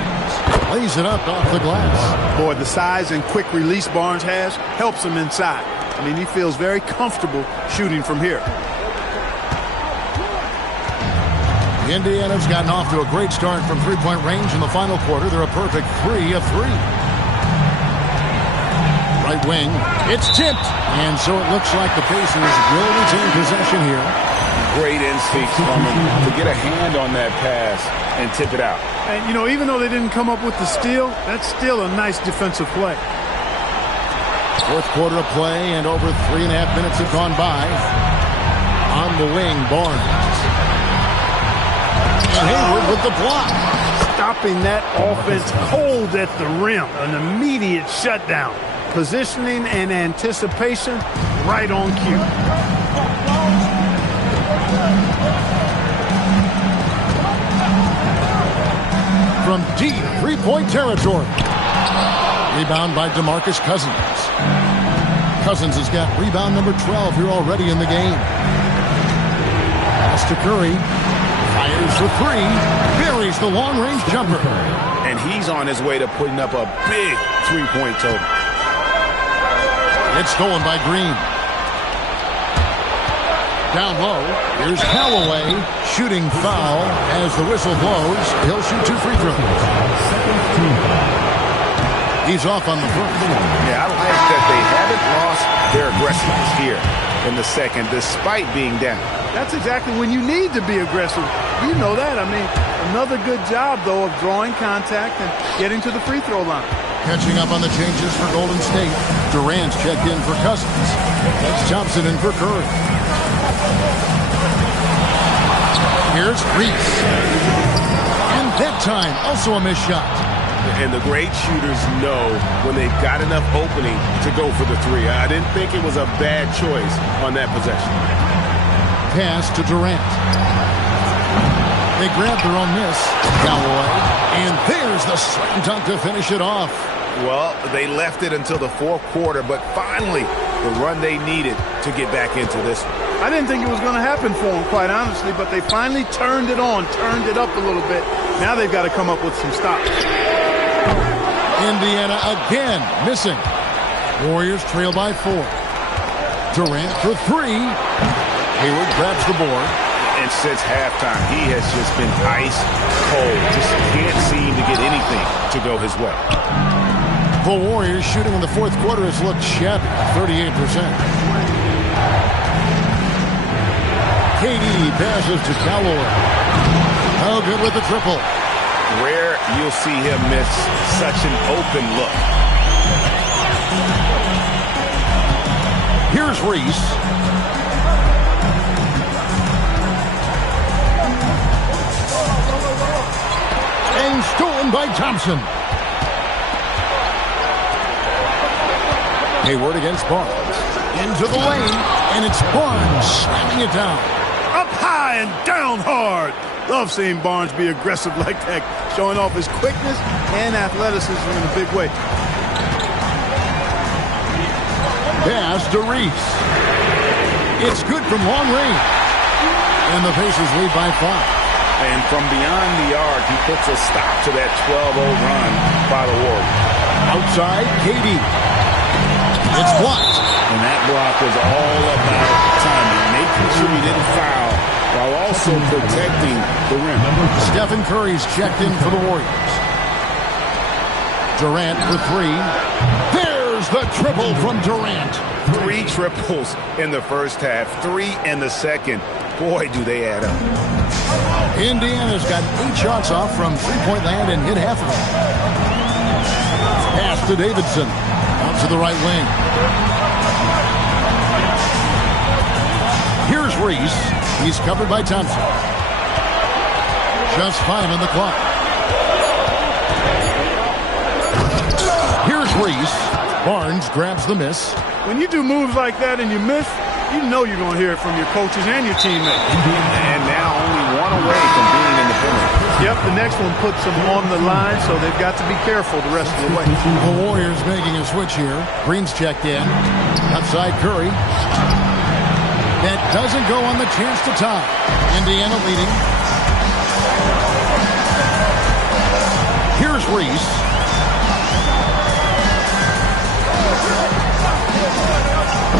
lays it up off the glass. Boy, the size and quick release Barnes has helps him inside. I mean, he feels very comfortable shooting from here. Indiana's gotten off to a great start from three-point range in the final quarter. They're a perfect 3 of 3. Right wing, it's tipped. And so it looks like the Pacers will retain possession here. Great instinct from him to get a hand on that pass and tip it out. And, you know, even though they didn't come up with the steal, that's still a nice defensive play. Fourth quarter of play, and over 3.5 minutes have gone by. On the wing, Barnes. And Hayward with the block. Stopping that offense cold at the rim. An immediate shutdown. Positioning and anticipation right on cue. From deep three-point territory. Rebound by DeMarcus Cousins. Cousins has got rebound number 12 here already in the game. Pass to Curry. Fires for 3. Buries the long-range jumper. And he's on his way to putting up a big three-point total. It's stolen by Green. Down low, here's Callaway. Shooting foul as the whistle blows. He'll shoot 2 free throws. He's off on the first. Yeah, I like that they haven't lost their aggressiveness here in the second, despite being down. That's exactly when you need to be aggressive. You know that. I mean, another good job, though, of drawing contact and getting to the free throw line. Catching up on the changes for Golden State. Durant's checked in for Cousins. That's Thompson in for Curry. Here's Reese. And that time, also a missed shot. And the great shooters know when they've got enough opening to go for the 3. I didn't think it was a bad choice on that possession. Pass to Durant. They grab their own miss. Callaway. And there's the slam dunk to finish it off. Well, they left it until the fourth quarter, but finally the run they needed to get back into this. I didn't think it was going to happen for them, quite honestly, but they finally turned it on, turned it up a little bit. Now they've got to come up with some stops. Indiana again missing. Warriors trail by 4. Durant for 3. Hayward grabs the board. And since halftime, he has just been ice cold. Just can't seem to get anything to go his way. The Warriors shooting in the fourth quarter has looked shabby, 38%. KD passes to Callaway. Oh, good with the triple. Rare you'll see him miss such an open look. Here's Reese. And stolen by Thompson. Hayward against Barnes. Into the lane, and it's Barnes slamming it down. Up high and down hard. Love seeing Barnes be aggressive like that, showing off his quickness and athleticism in a big way. Pass to Reese. It's good from long range. And the Pacers lead by 5. And from beyond the arc, he puts a stop to that 12-0 run by the Warriors. Outside, KD. It's blocked. And that block was all about timing, making sure he didn't foul while also protecting the rim. Stephen Curry's checked in for the Warriors. Durant for 3. There's the triple from Durant. 3 triples in the first half, 3 in the second. Boy, do they add up. Indiana's got 8 shots off from three-point land and hit half of them. Pass to Davidson. Out to the right wing. Here's Reese. He's covered by Thompson. Just 5 on the clock. Here's Reese. Barnes grabs the miss. When you do moves like that and you miss, you know you're going to hear it from your coaches and your teammates. And now only 1 away from being in the penalty. Yep, the next one puts them on the line, so they've got to be careful the rest of the way. The Warriors making a switch here. Green's checked in. Outside Curry. That doesn't go on the chance to tie. Indiana leading. Here's Reese.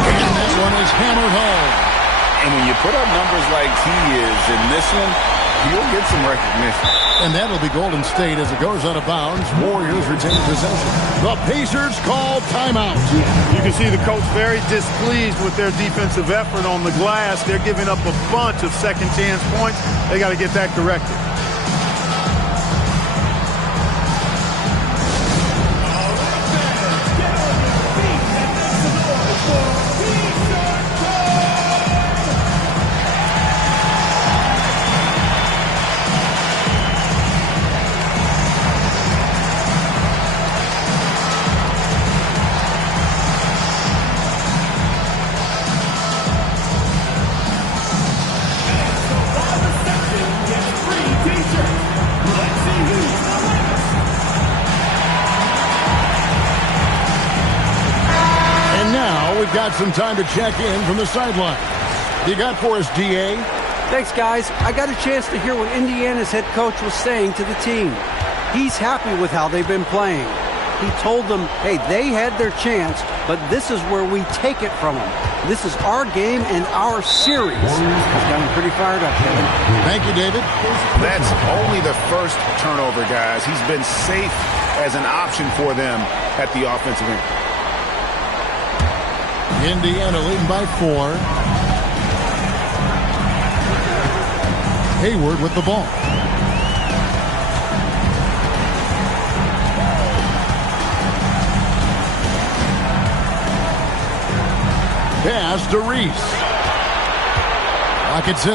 And that one is hammered home. And when you put up numbers like he is in this one, he'll get some recognition. And that'll be Golden State as it goes out of bounds. Warriors retain possession. The Pacers call timeout. You can see the coach very displeased with their defensive effort on the glass. They're giving up a bunch of second chance points. They got to get that corrected. Got some time to check in from the sideline. You got for us, D.A.? Thanks, guys. I got a chance to hear what Indiana's head coach was saying to the team. He's happy with how they've been playing. He told them, hey, they had their chance, but this is where we take it from them. This is our game and our series. He's got him pretty fired up, Kevin. Thank you, David. That's only the first turnover, guys. He's been safe as an option for them at the offensive end. Indiana leading by 4. Hayward with the ball. Pass to Reese. Lock at 6.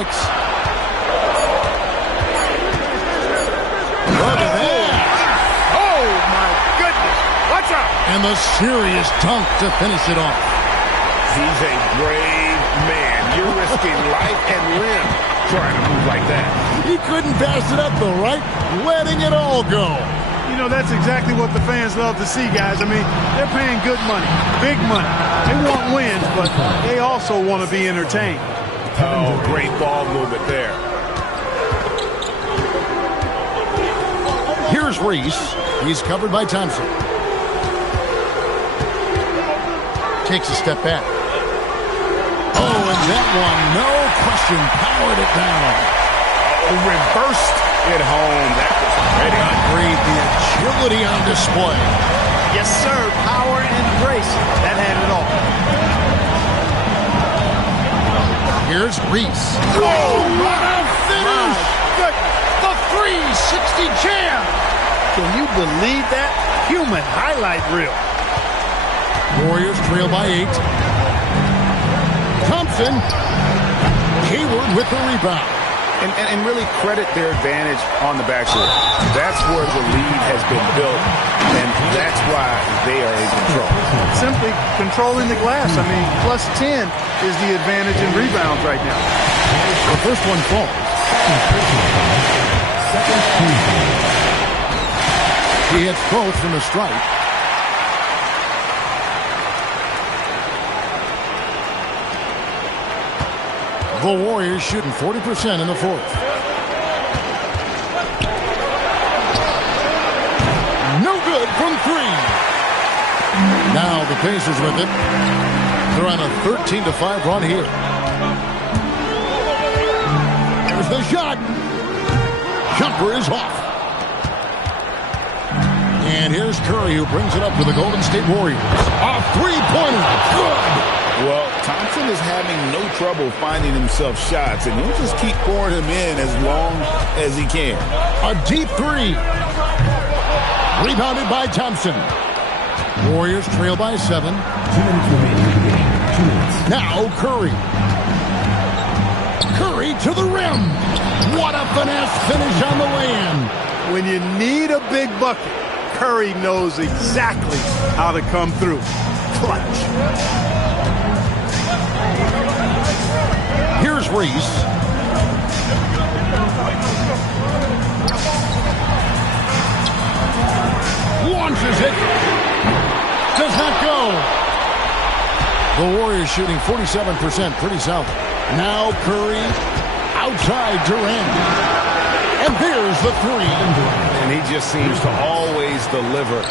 Look at that. Oh, my goodness. Watch out. And the serious dunk to finish it off. He's a brave man. You're risking life and limb trying to move like that. He couldn't pass it up the right, letting it all go. You know, that's exactly what the fans love to see, guys. I mean, they're paying good money, big money. They want wins, but they also want to be entertained. Oh, great ball movement there. Here's Reese. He's covered by Thompson. Takes a step back. Oh, and that one, no question, powered it down. Reversed it home. That was ready. Agreed, the agility on display. Yes, sir. Power and grace. That had it all. Here's Reese. Oh, what a finish! The 360 jam! Can you believe that? Human highlight reel. Warriors trail by 8. Thompson. Hayward with the rebound. And really credit their advantage on the backcourt. That's where the lead has been built, and that's why they are in control. Simply controlling the glass. I mean, plus 10 is the advantage in rebounds right now. The first one falls. He hits both from the strike. The Warriors shooting 40% in the fourth. No good from 3. Now the Pacers with it. They're on a 13-5 run here. There's the shot. Jumper is off. And here's Curry, who brings it up to the Golden State Warriors. A three-pointer. Good. Well, Thompson is having no trouble finding himself shots, and he'll just keep pouring him in as long as he can. A deep 3. Rebounded by Thompson. Warriors trail by 7. 2 minutes remaining in the game. 2 minutes. Now Curry. Curry to the rim. What a finesse finish on the lay-in. When you need a big bucket, Curry knows exactly how to come through. Clutch. Here's Reese. Launches it. Does not go. The Warriors shooting 47%, pretty solid. Now Curry outside Durant. And here's the 3. And he just seems to always deliver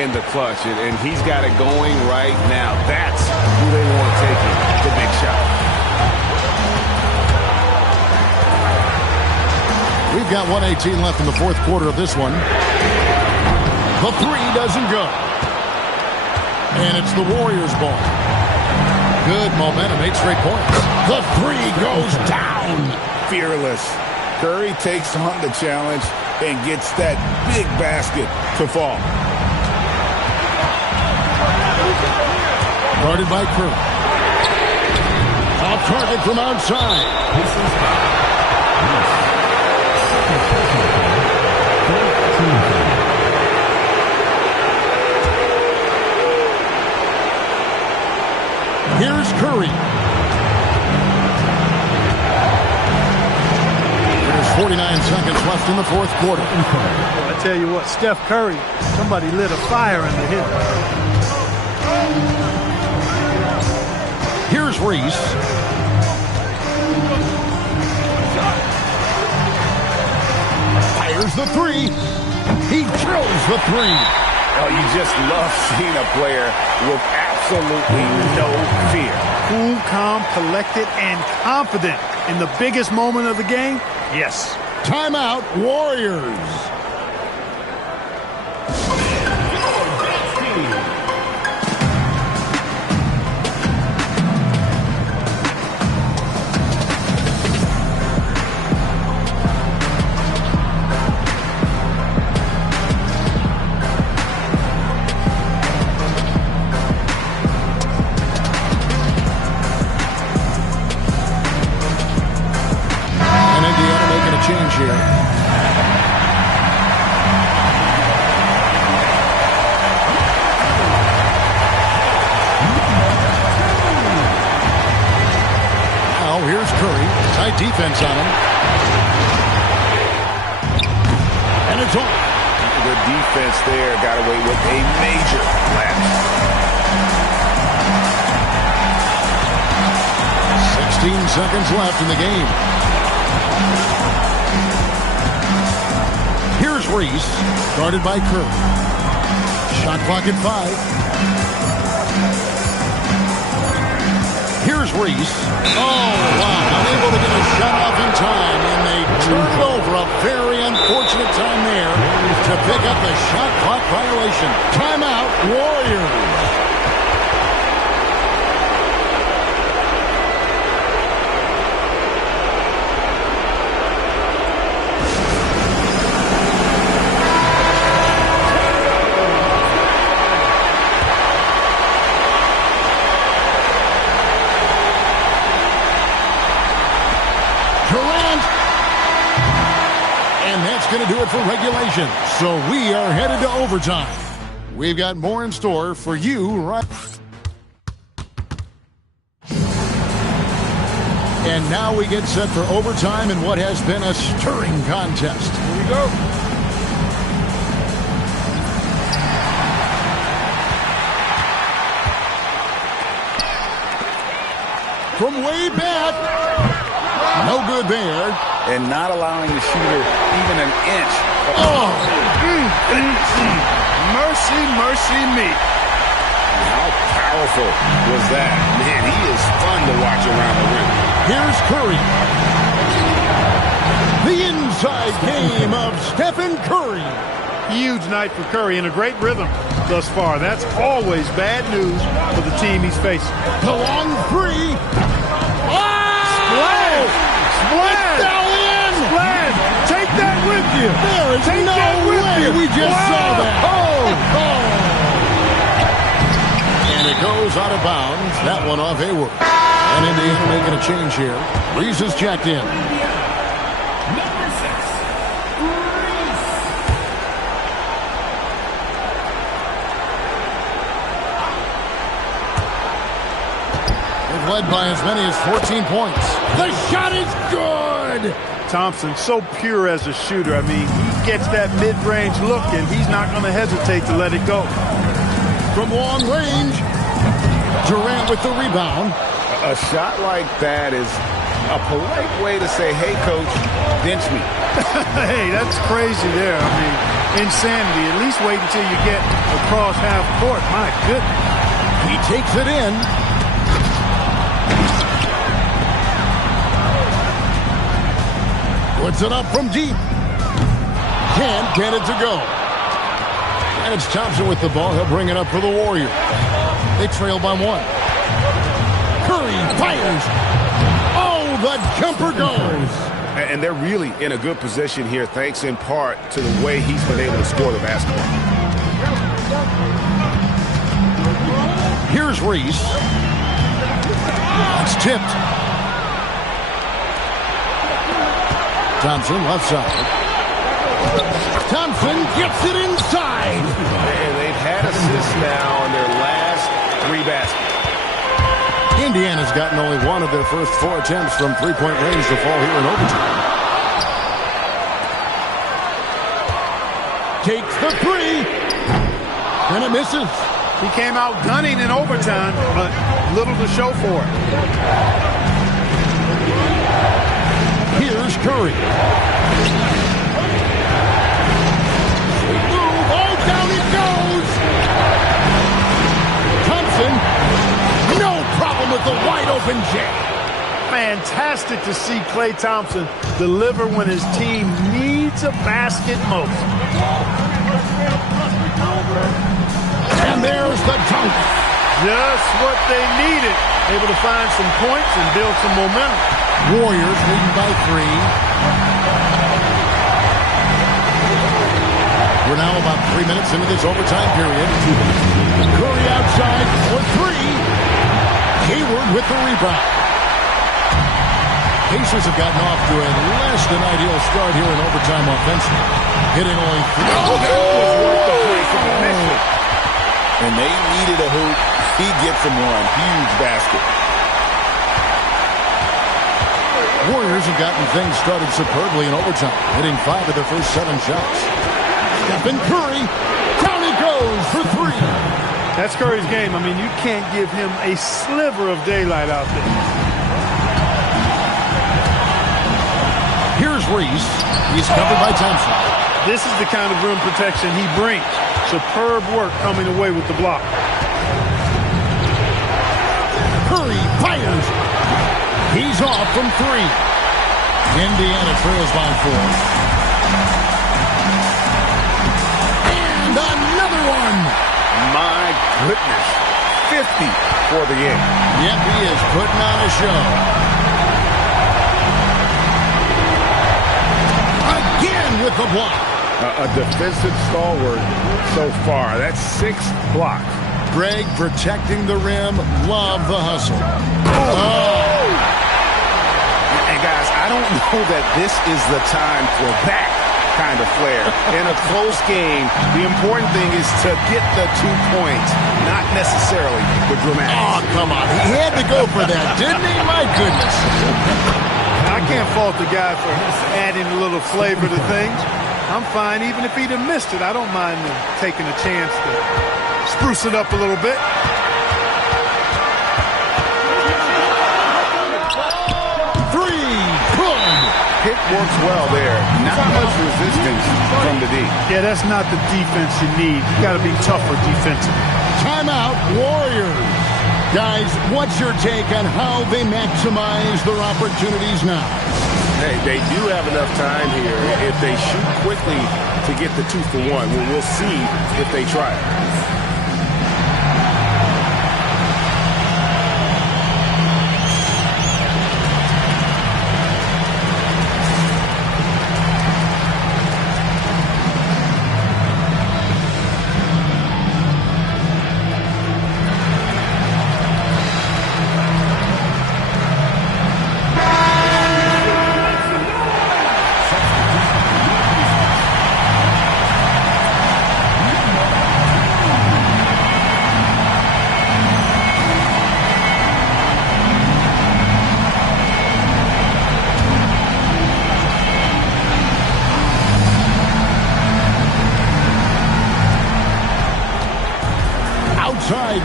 in the clutch. And he's got it going right now. That's who they want taking the big shot. We've got 1:18 left in the fourth quarter of this one. The 3 doesn't go. And it's the Warriors' ball. Good momentum, 8 straight points. The 3 goes down. Fearless. Curry takes on the challenge and gets that big basket to fall. Guarded by Curry. Off target from outside. Here's Curry. There's 49 seconds left in the fourth quarter. Well, I tell you what, Steph Curry, somebody lit a fire in the hill. Here's Reese. Fires the 3. He drills the 3. Oh, you just love seeing a player with absolutely no fear. Cool, calm, collected, and confident in the biggest moment of the game? Yes. Timeout, Warriors. Change here. Now here's Curry. Tight defense on him. And it's on. The defense there got away with a major lapse. seconds left in the game. Here's Reese, guarded by Curry. Shot clock at 5. Here's Reese. Oh, wow. Unable to get a shot off in time, and they turn it over. A very unfortunate time there to pick up the shot clock violation. Timeout, Warriors. Going to do it for regulation. So we are headed to overtime. We've got more in store for you right. And now we get set for overtime in what has been a stirring contest. Here we go. From way back. No good there. And not allowing the shooter even an inch. Oh! Mercy, mercy me. How powerful was that? Man, he is fun to watch around the rim. Here's Curry. The inside game of Stephen Curry. Huge night for Curry and a great rhythm thus far. That's always bad news for the team he's facing. The long three. Splash! Splash! Splash! Take that with you. There is no way. We just saw that. And it goes out of bounds. That one off Hayward. And Indiana making a change here. Reese is checked in. Number 6, Reese. They've led by as many as 14 points. The shot is good. Thompson, so pure as a shooter. I mean, he gets that mid-range look, and he's not going to hesitate to let it go. From long range, Durant with the rebound. A shot like that is a polite way to say, hey, coach, bench me. Hey, that's crazy there. I mean, insanity. At least wait until you get across half court. My goodness. He takes it in. Puts it up from deep. Can't get it to go. And it's Thompson with the ball. He'll bring it up for the Warriors. They trail by 1. Curry fires. Oh, the jumper goes. And they're really in a good position here, thanks in part to the way he's been able to score the basketball. Here's Reese. It's tipped. Thompson left side. Thompson gets it inside. And they've had assists now in their last 3 baskets. Indiana's gotten only one of their first 4 attempts from three-point range to fall here in overtime. Takes the 3. And it misses. He came out gunning in overtime, but little to show for it. Here's Curry. Move. Oh, down it goes. Thompson. No problem with the wide open J. Fantastic to see Klay Thompson deliver when his team needs a basket most. And there's the dunk. Just what they needed. Able to find some points and build some momentum. Warriors leading by 3. We're now about 3 minutes into this overtime period. Curry outside for 3. Hayward with the rebound. Pacers have gotten off to a less than ideal start here in overtime offensively. Hitting only 3. Oh, that was worth the break from the mission. And they needed a hoop. He gets them one. Huge basket. Warriors have gotten things started superbly in overtime, hitting 5 of their first 7 shots. Stephen Curry, down he goes for 3. That's Curry's game. I mean, you can't give him a sliver of daylight out there. Here's Reese. He's covered by Thompson. This is the kind of rim protection he brings. Superb work coming away with the block. Curry fires. He's off from 3. Indiana trails by 4. And another one. My goodness. 50 for the end. Yep, he is putting on a show. Again with the block. A defensive stalwart so far. That's 6 blocks. Greg protecting the rim. Love the hustle. And guys, I don't know that this is the time for that kind of flair. In a close game, the important thing is to get the 2 points, not necessarily the dramatics. Oh, come on. He had to go for that, didn't he? My goodness. I can't fault the guy for adding a little flavor to things. I'm fine. Even if he'd have missed it, I don't mind him taking a chance to spruce it up a little bit. Pick works well there. Not much resistance from the D. Yeah, that's not the defense you need. You got to be tougher defensively. Timeout, Warriors. Guys, what's your take on how they maximize their opportunities now? Hey, they do have enough time here. If they shoot quickly to get the 2 for 1, we'll see if they try it.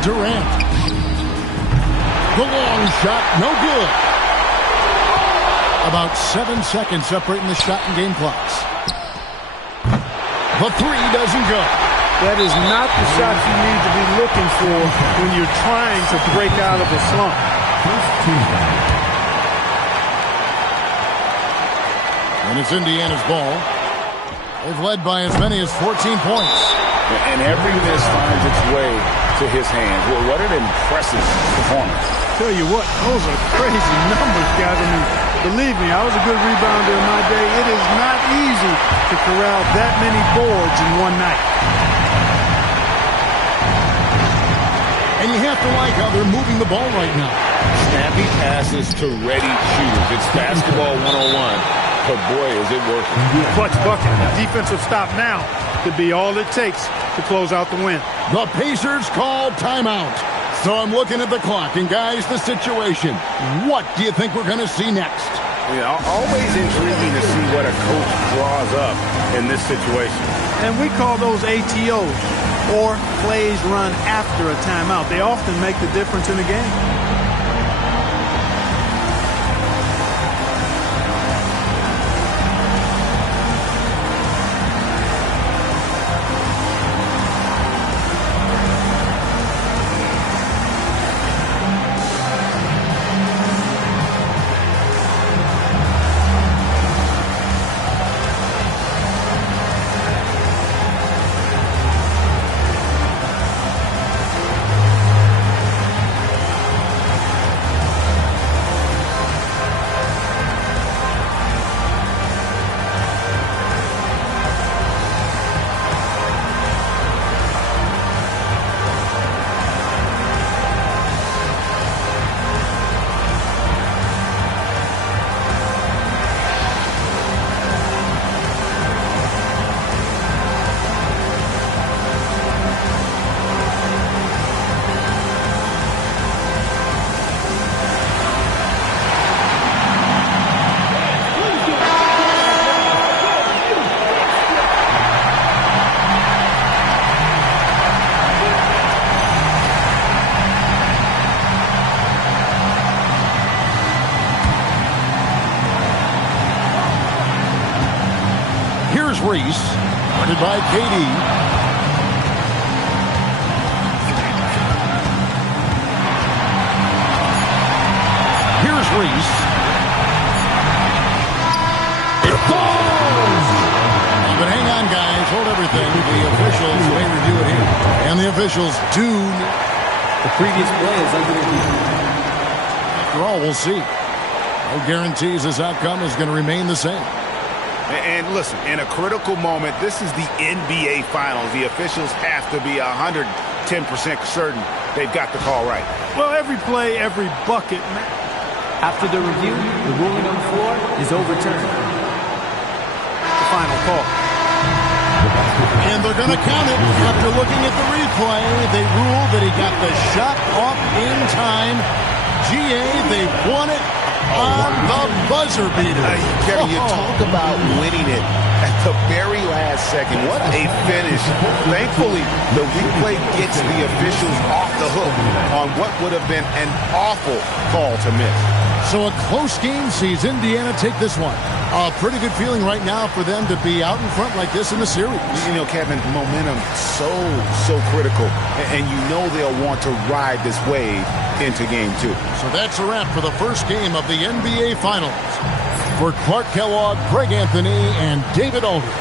Durant. The long shot, no good. About 7 seconds separating the shot and game clocks. The 3 doesn't go. That is not the shot you need to be looking for when you're trying to break out of a slump. And it's Indiana's ball. They've led by as many as 14 points. And every miss finds its way to his hands. Well, what an impressive performance. Tell you what, those are crazy numbers, guys. I mean, believe me, I was a good rebounder in my day. It is not easy to corral that many boards in one night. And you have to like how they're moving the ball right now. Snappy passes to ready shooters. It's basketball 101. But boy, is it working. Clutch bucket. Defensive stop now could be all it takes to close out the win. The Pacers call timeout. So I'm looking at the clock, and guys, the situation. What do you think we're going to see next? Yeah, always intriguing to see what a coach draws up in this situation. And we call those ATOs, or plays run after a timeout. They often make the difference in a game. Reese, guarded by KD. Here's Reese. It falls! But hang on, guys. Hold everything. The officials may review it here. And the officials do. The previous play is under review. After all, we'll see. No guarantees this outcome is going to remain the same. And listen, in a critical moment, this is the NBA Finals. The officials have to be 110% certain they've got the call right. Well, every play, every bucket. After the review, the ruling on the floor is overturned. The final call. And they're going to count it. After looking at the replay, they ruled that he got the shot off in time. GA, they won it on the buzzer beater. Kevin, you talk about winning it at the very last second. What a finish. Thankfully, the replay gets the officials off the hook on what would have been an awful call to miss. So a close game sees Indiana take this one. A pretty good feeling right now for them to be out in front like this in the series. You know, Kevin, momentum so critical. And you know they'll want to ride this wave into game 2. So that's a wrap for the first game of the NBA Finals. For Clark Kellogg, Greg Anthony, and David Aldridge,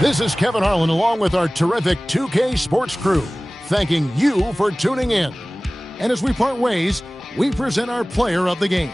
this is Kevin Harlan along with our terrific 2K Sports crew, thanking you for tuning in. And as we part ways, we present our player of the game.